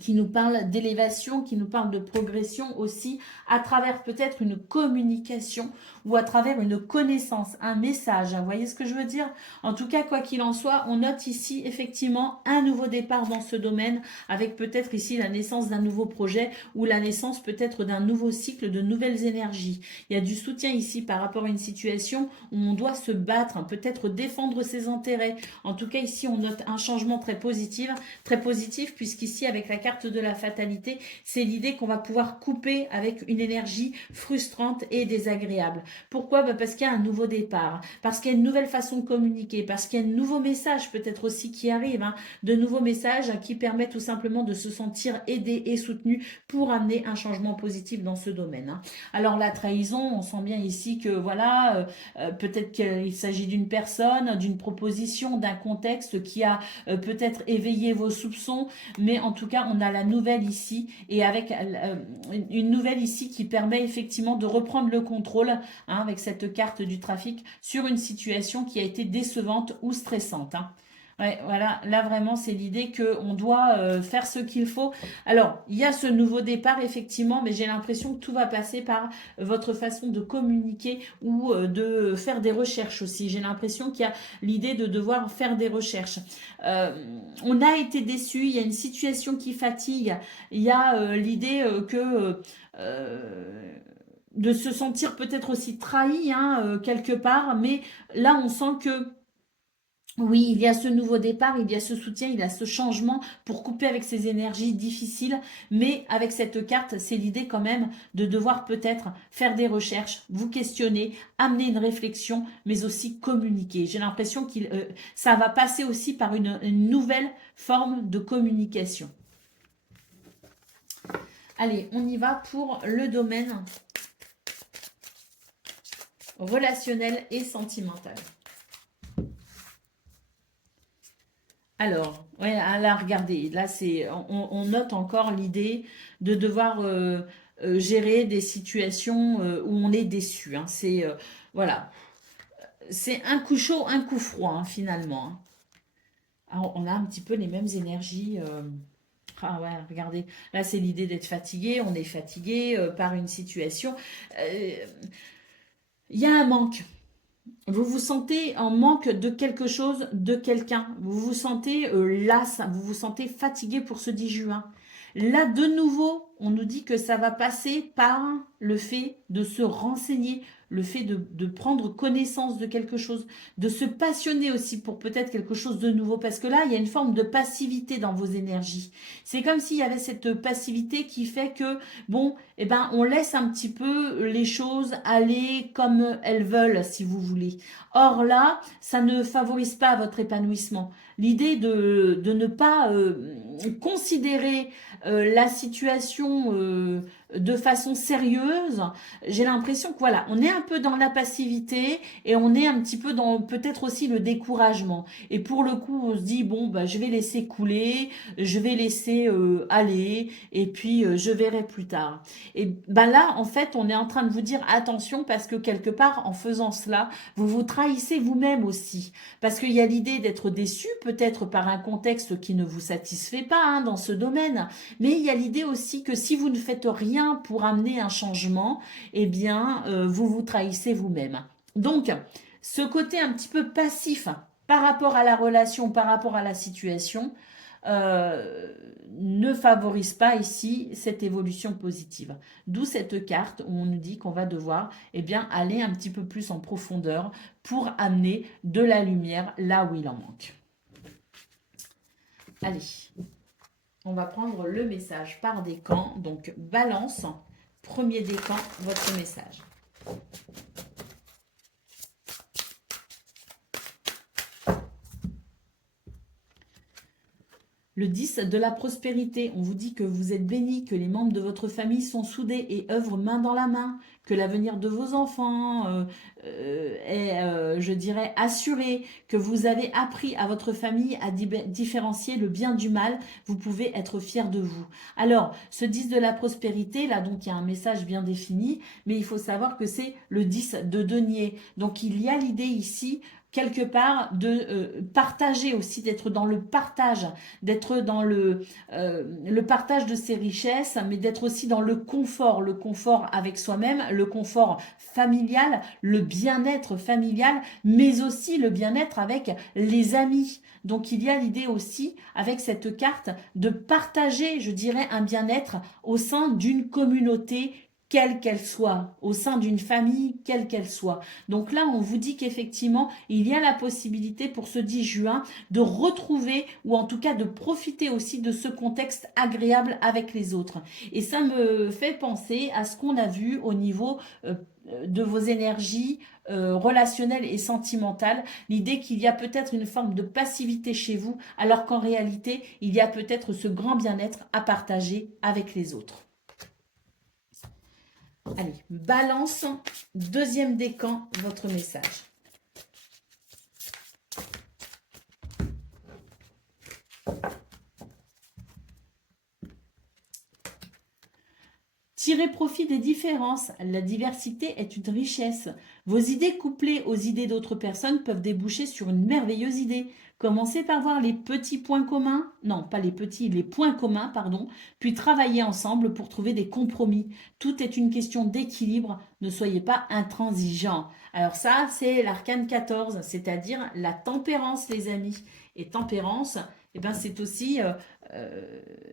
qui nous parle d'élévation, qui nous parle de progression aussi, à travers peut-être une communication ou à travers une connaissance, un message. Vous voyez ce que je veux dire? En tout cas, quoi qu'il en soit, on note ici effectivement un nouveau départ dans ce domaine, avec peut-être ici la naissance d'un nouveau projet ou la naissance peut-être d'un nouveau cycle, de nouvelles énergies. Il y a du soutien ici par rapport à une situation où on doit se battre, peut-être défendre ses intérêts. En tout cas, ici, on note un changement très positif, puisqu'ici, avec la carte de la fatalité, c'est l'idée qu'on va pouvoir couper avec une énergie frustrante et désagréable. Pourquoi? Parce qu'il y a un nouveau départ, parce qu'il y a une nouvelle façon de communiquer, parce qu'il y a un nouveau message peut-être aussi qui arrive, hein, de nouveaux messages qui permettent tout simplement de se sentir aidé et soutenu pour amener un changement positif dans ce domaine. Hein. Alors la trahison, on sent bien ici que voilà, peut-être qu'il s'agit d'une personne, d'une proposition, d'un contexte qui a peut-être éveillé vos soupçons, mais en tout cas, on a la nouvelle ici et avec une nouvelle ici qui permet effectivement de reprendre le contrôle, hein, avec cette carte du trafic sur une situation qui a été décevante ou stressante. Hein. Ouais, voilà, là vraiment c'est l'idée qu'on doit faire ce qu'il faut. Alors, il y a ce nouveau départ effectivement, mais j'ai l'impression que tout va passer par votre façon de communiquer ou de faire des recherches aussi. J'ai l'impression qu'il y a l'idée de devoir faire des recherches. Euh, on a été déçu, il y a une situation qui fatigue, il y a l'idée que de se sentir peut-être aussi trahi, hein, quelque part, mais là on sent que oui, il y a ce nouveau départ, il y a ce soutien, il y a ce changement pour couper avec ces énergies difficiles. Mais avec cette carte, c'est l'idée quand même de devoir peut-être faire des recherches, vous questionner, amener une réflexion, mais aussi communiquer. J'ai l'impression que ça va passer aussi par une nouvelle forme de communication. Allez, on y va pour le domaine relationnel et sentimental. Alors, ouais, là, regardez, là, on note encore l'idée de devoir gérer des situations où on est déçu. Hein. Voilà, c'est un coup chaud, un coup froid, hein, finalement. Hein. Alors, on a un petit peu les mêmes énergies. Ah ouais, regardez, là, c'est l'idée d'être fatigué. On est fatigué par une situation. Euh, Il y a un manque. Vous vous sentez en manque de quelque chose, de quelqu'un. Vous vous sentez las, vous vous sentez fatigué pour ce 10 juin. Là, de nouveau, on nous dit que ça va passer par le fait de se renseigner, le fait de prendre connaissance de quelque chose, de se passionner aussi pour peut-être quelque chose de nouveau. Parce que là, il y a une forme de passivité dans vos énergies. C'est comme s'il y avait cette passivité qui fait que, bon, eh ben, on laisse un petit peu les choses aller comme elles veulent, si vous voulez. Or là, ça ne favorise pas votre épanouissement. L'idée de ne pas considérer la situation de façon sérieuse, j'ai l'impression que voilà, on est un peu dans la passivité et on est un petit peu dans peut-être aussi le découragement. Et pour le coup, on se dit bon, bah, je vais laisser couler, je vais laisser aller et puis je verrai plus tard. Et ben là, en fait, on est en train de vous dire attention parce que quelque part, en faisant cela, vous vous trahissez vous-même aussi. Parce qu'il y a l'idée d'être déçu, peut-être par un contexte qui ne vous satisfait pas, hein, dans ce domaine. Mais il y a l'idée aussi que si vous ne faites rien pour amener un changement, eh bien, vous vous trahissez vous-même. Donc, ce côté un petit peu passif par rapport à la relation, par rapport à la situation, ne favorise pas ici cette évolution positive. D'où cette carte où on nous dit qu'on va devoir, eh bien, aller un petit peu plus en profondeur pour amener de la lumière là où il en manque. Allez, on va prendre le message par décan. Donc, balance, premier décan, votre message. Le 10 de la prospérité, on vous dit que vous êtes béni, que les membres de votre famille sont soudés et œuvrent main dans la main, que l'avenir de vos enfants est, je dirais, assuré, que vous avez appris à votre famille à différencier le bien du mal, vous pouvez être fiers de vous. Alors, ce 10 de la prospérité, là, donc il y a un message bien défini, mais il faut savoir que c'est le 10 de denier. Donc, il y a l'idée ici quelque part de partager aussi, d'être dans le partage, d'être dans le partage de ses richesses, mais d'être aussi dans le confort avec soi-même, le confort familial, le bien-être familial, mais aussi le bien-être avec les amis. Donc il y a l'idée aussi, avec cette carte, de partager, je dirais, un bien-être au sein d'une communauté quelle qu'elle soit, au sein d'une famille, quelle qu'elle soit. Donc là, on vous dit qu'effectivement, il y a la possibilité pour ce 10 juin de retrouver ou en tout cas de profiter aussi de ce contexte agréable avec les autres. Et ça me fait penser à ce qu'on a vu au niveau de vos énergies relationnelles et sentimentales, l'idée qu'il y a peut-être une forme de passivité chez vous, alors qu'en réalité, il y a peut-être ce grand bien-être à partager avec les autres. Allez, balance, deuxième décan, votre message. Tirez profit des différences. La diversité est une richesse. Vos idées couplées aux idées d'autres personnes peuvent déboucher sur une merveilleuse idée. Commencez par voir les petits points communs, non pas les petits, les points communs, pardon, puis travaillez ensemble pour trouver des compromis. Tout est une question d'équilibre, ne soyez pas intransigeants. Alors ça, c'est l'arcane 14, c'est-à-dire la tempérance, les amis. Et tempérance, eh ben, c'est aussi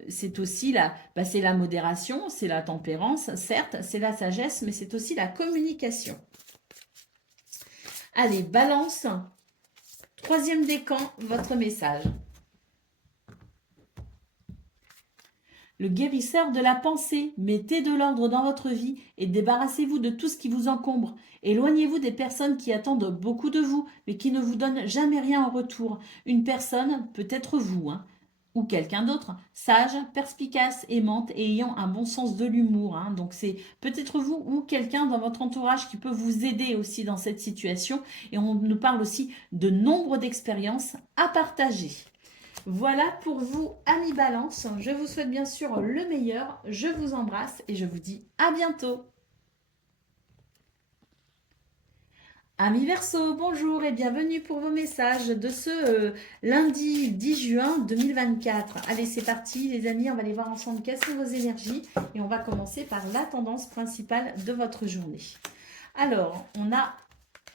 c'est la modération, c'est la tempérance, certes, c'est la sagesse, mais c'est aussi la communication. Allez, balance, troisième décan, votre message. Le guérisseur de la pensée, mettez de l'ordre dans votre vie et débarrassez-vous de tout ce qui vous encombre. Éloignez-vous des personnes qui attendent beaucoup de vous, mais qui ne vous donnent jamais rien en retour. Une personne, peut-être vous, ou quelqu'un d'autre, sage, perspicace, aimante et ayant un bon sens de l'humour. Donc c'est peut-être vous ou quelqu'un dans votre entourage qui peut vous aider aussi dans cette situation. Et on nous parle aussi de nombre d'expériences à partager. Voilà pour vous, amis Balance. Je vous souhaite bien sûr le meilleur. Je vous embrasse et je vous dis à bientôt. Amis Verseau, bonjour et bienvenue pour vos messages de ce lundi 10 juin 2024. Allez, c'est parti les amis, on va aller voir ensemble quelles sont vos énergies et on va commencer par la tendance principale de votre journée. Alors, on a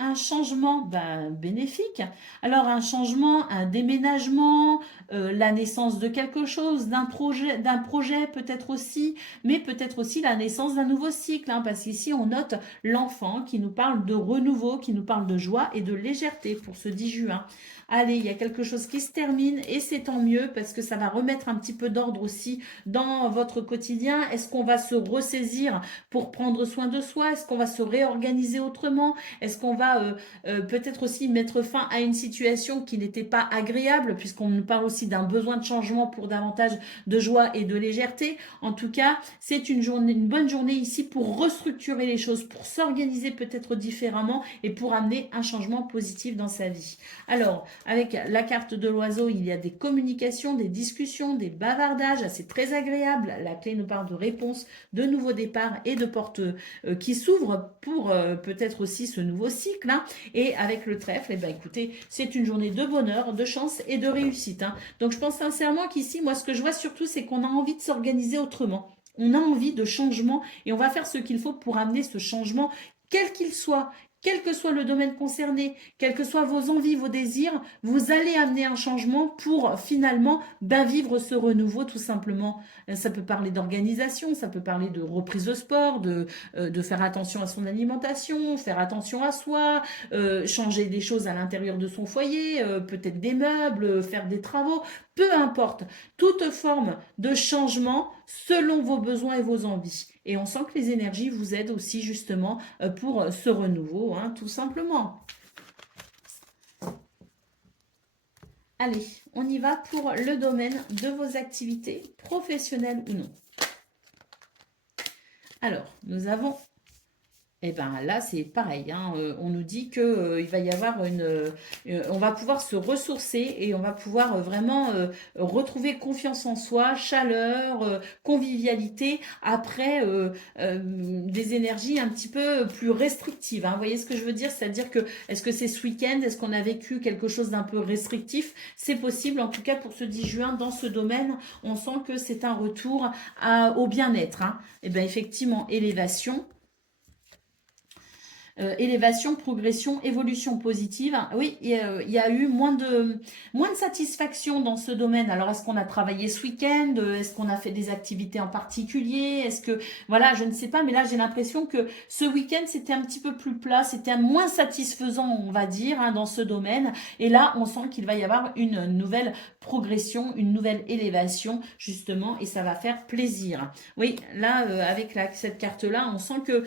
un changement bénéfique. Alors un changement, un déménagement, la naissance de quelque chose, d'un projet peut-être aussi, mais peut-être aussi la naissance d'un nouveau cycle, parce qu'ici on note l'enfant qui nous parle de renouveau, qui nous parle de joie et de légèreté pour ce 10 juin. Allez, il y a quelque chose qui se termine et c'est tant mieux parce que ça va remettre un petit peu d'ordre aussi dans votre quotidien. Est-ce qu'on va se ressaisir pour prendre soin de soi? Est-ce qu'on va se réorganiser autrement? Est-ce qu'on va peut-être aussi mettre fin à une situation qui n'était pas agréable puisqu'on nous parle aussi d'un besoin de changement pour davantage de joie et de légèreté? En tout cas, c'est une bonne journée ici pour restructurer les choses, pour s'organiser peut-être différemment et pour amener un changement positif dans sa vie. Alors, avec la carte de l'oiseau, il y a des communications, des discussions, des bavardages, c'est très agréable. La clé nous parle de réponses, de nouveaux départs et de portes qui s'ouvrent pour peut-être aussi ce nouveau cycle. Et avec le trèfle, écoutez, c'est une journée de bonheur, de chance et de réussite. Donc je pense sincèrement qu'ici, moi ce que je vois surtout, c'est qu'on a envie de s'organiser autrement. On a envie de changement et on va faire ce qu'il faut pour amener ce changement, quel qu'il soit. Quel que soit le domaine concerné, quelles que soient vos envies, vos désirs, vous allez amener un changement pour finalement vivre ce renouveau tout simplement. Ça peut parler d'organisation, ça peut parler de reprise de sport, de faire attention à son alimentation, faire attention à soi, changer des choses à l'intérieur de son foyer, peut-être des meubles, faire des travaux, peu importe. Toute forme de changement selon vos besoins et vos envies. Et on sent que les énergies vous aident aussi justement pour ce renouveau, tout simplement. Allez, on y va pour le domaine de vos activités professionnelles ou non. Alors, nous avons eh bien là, c'est pareil, hein, on nous dit que il va y avoir on va pouvoir se ressourcer et on va pouvoir vraiment retrouver confiance en soi, chaleur, convivialité après des énergies un petit peu plus restrictives, hein. Vous voyez ce que je veux dire? C'est-à-dire que est-ce que c'est ce week-end? Est-ce qu'on a vécu quelque chose d'un peu restrictif? C'est possible, en tout cas pour ce 10 juin, dans ce domaine, on sent que c'est un retour au bien-être, hein. Eh bien effectivement, élévation. Élévation, progression, évolution positive. Oui, il y a eu moins de satisfaction dans ce domaine. Alors, est-ce qu'on a travaillé ce week-end? Est-ce qu'on a fait des activités en particulier? Est-ce que, voilà, je ne sais pas, mais là, j'ai l'impression que ce week-end, c'était un petit peu plus plat, c'était moins satisfaisant, on va dire, hein, dans ce domaine. Et là, on sent qu'il va y avoir une nouvelle progression, une nouvelle élévation, justement, et ça va faire plaisir. Oui, là, avec cette carte-là, on sent que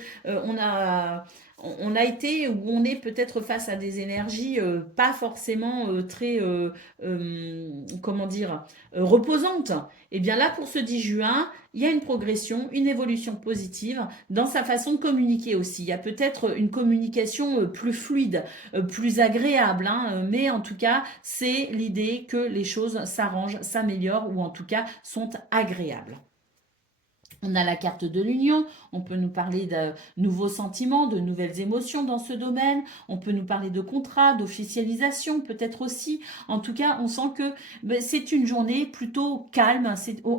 on a été ou on est peut-être face à des énergies pas forcément très, comment dire, reposantes. Et bien là, pour ce 10 juin, il y a une progression, une évolution positive dans sa façon de communiquer aussi. Il y a peut-être une communication plus fluide, plus agréable, hein, mais en tout cas, c'est l'idée que les choses s'arrangent, s'améliorent ou en tout cas sont agréables. On a la carte de l'union, on peut nous parler de nouveaux sentiments, de nouvelles émotions dans ce domaine, on peut nous parler de contrat, d'officialisation peut-être aussi. En tout cas, on sent que c'est une journée plutôt calme.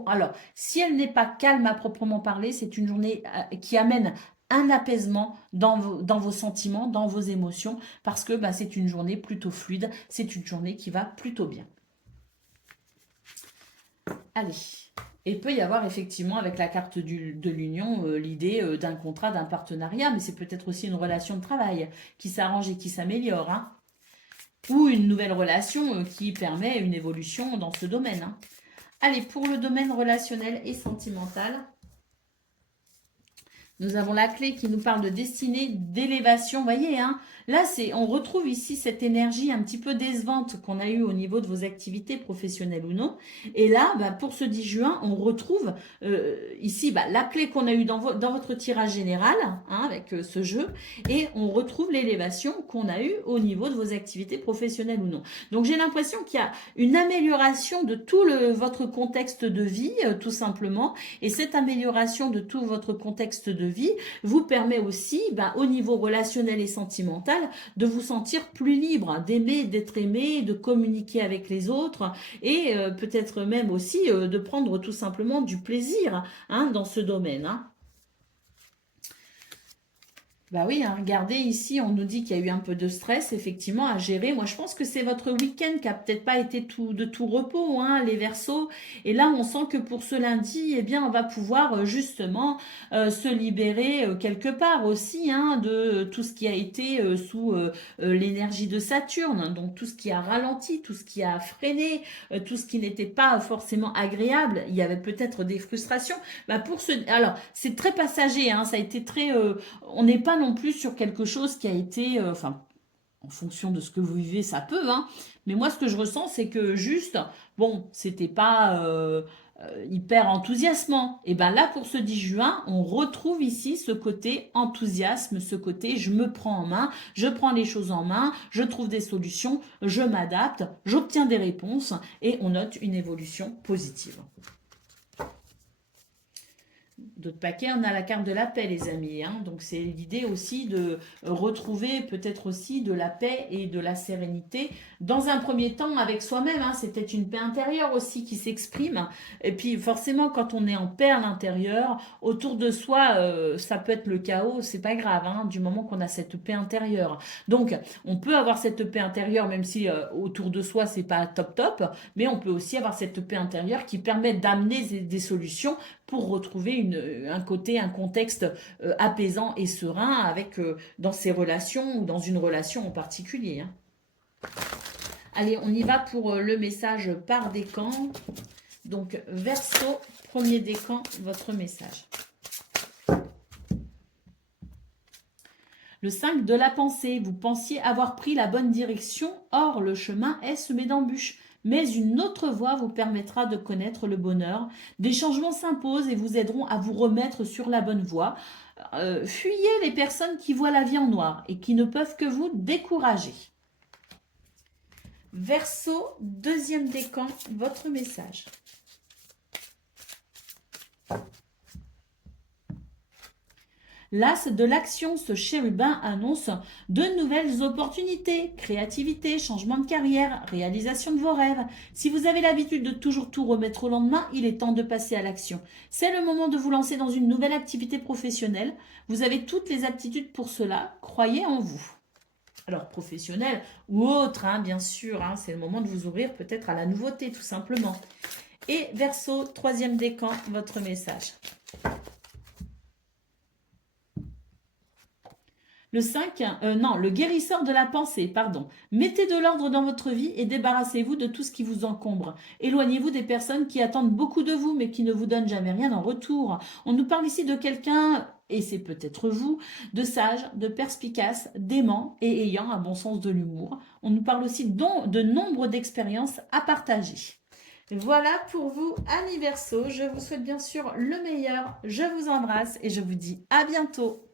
Alors, si elle n'est pas calme à proprement parler, c'est une journée qui amène un apaisement dans vos sentiments, dans vos émotions, parce que c'est une journée plutôt fluide, c'est une journée qui va plutôt bien. Allez. Et peut y avoir effectivement avec la carte de l'union l'idée d'un contrat, d'un partenariat, mais c'est peut-être aussi une relation de travail qui s'arrange et qui s'améliore, hein. Ou une nouvelle relation qui permet une évolution dans ce domaine, hein. Allez, pour le domaine relationnel et sentimental, nous avons la clé qui nous parle de destinée, d'élévation. Vous voyez, hein, là, on retrouve ici cette énergie un petit peu décevante qu'on a eue au niveau de vos activités professionnelles ou non. Et là, pour ce 10 juin, on retrouve ici la clé qu'on a eue dans votre tirage général, hein, avec ce jeu. Et on retrouve l'élévation qu'on a eue au niveau de vos activités professionnelles ou non. Donc, j'ai l'impression qu'il y a une amélioration de tout votre contexte de vie, tout simplement. Et cette amélioration de tout votre contexte de vie vous permet aussi, au niveau relationnel et sentimental, de vous sentir plus libre, d'aimer, d'être aimé, de communiquer avec les autres et peut-être même aussi de prendre tout simplement du plaisir, hein, dans ce domaine, hein. Bah oui, hein, regardez ici, on nous dit qu'il y a eu un peu de stress, effectivement, à gérer. Moi, je pense que c'est votre week-end qui a peut-être pas été de tout repos, hein, les Verseaux. Et là, on sent que pour ce lundi, eh bien, on va pouvoir justement se libérer quelque part aussi, hein, de tout ce qui a été sous l'énergie de Saturne. Donc, tout ce qui a ralenti, tout ce qui a freiné, tout ce qui n'était pas forcément agréable. Il y avait peut-être des frustrations. Alors, c'est très passager, hein, ça a été très... on n'est pas non plus sur quelque chose qui a été, en fonction de ce que vous vivez, ça peut, hein. Mais moi, ce que je ressens, c'est que juste, bon, c'était pas hyper enthousiasmant. Et ben là, pour ce 10 juin, on retrouve ici ce côté enthousiasme, ce côté je me prends en main, je prends les choses en main, je trouve des solutions, je m'adapte, j'obtiens des réponses et on note une évolution positive. D'autres paquets, on a la carte de la paix, les amis, hein. Donc, c'est l'idée aussi de retrouver peut-être aussi de la paix et de la sérénité. Dans un premier temps, avec soi-même, hein, c'est peut-être une paix intérieure aussi qui s'exprime. Et puis, forcément, quand on est en paix à l'intérieur, autour de soi, ça peut être le chaos, c'est pas grave, hein, du moment qu'on a cette paix intérieure. Donc, on peut avoir cette paix intérieure, même si autour de soi, c'est pas top top, mais on peut aussi avoir cette paix intérieure qui permet d'amener des solutions pour retrouver un contexte apaisant et serein avec dans ses relations ou dans une relation en particulier, hein. Allez, on y va pour le message par décan. Donc, Verseau, premier décan, votre message. Le 5 de la pensée, vous pensiez avoir pris la bonne direction, or le chemin est semé d'embûches. mais une autre voie vous permettra de connaître le bonheur. Des changements s'imposent et vous aideront à vous remettre sur la bonne voie. Fuyez les personnes qui voient la vie en noir et qui ne peuvent que vous décourager. Verseau, deuxième décan, votre message. L'as de l'action, ce chérubin annonce de nouvelles opportunités, créativité, changement de carrière, réalisation de vos rêves. Si vous avez l'habitude de toujours tout remettre au lendemain, il est temps de passer à l'action. C'est le moment de vous lancer dans une nouvelle activité professionnelle. Vous avez toutes les aptitudes pour cela. Croyez en vous. Alors, professionnel ou autre, hein, bien sûr, hein, c'est le moment de vous ouvrir peut-être à la nouveauté, tout simplement. Et Verseau, troisième décan, votre message. Le 5, le guérisseur de la pensée, pardon. Mettez de l'ordre dans votre vie et débarrassez-vous de tout ce qui vous encombre. Éloignez-vous des personnes qui attendent beaucoup de vous mais qui ne vous donnent jamais rien en retour. On nous parle ici de quelqu'un, et c'est peut-être vous, de sage, de perspicace, d'aimant et ayant un bon sens de l'humour. On nous parle aussi de nombre d'expériences à partager. Voilà pour vous, amis Verseaux. Je vous souhaite bien sûr le meilleur. Je vous embrasse et je vous dis à bientôt.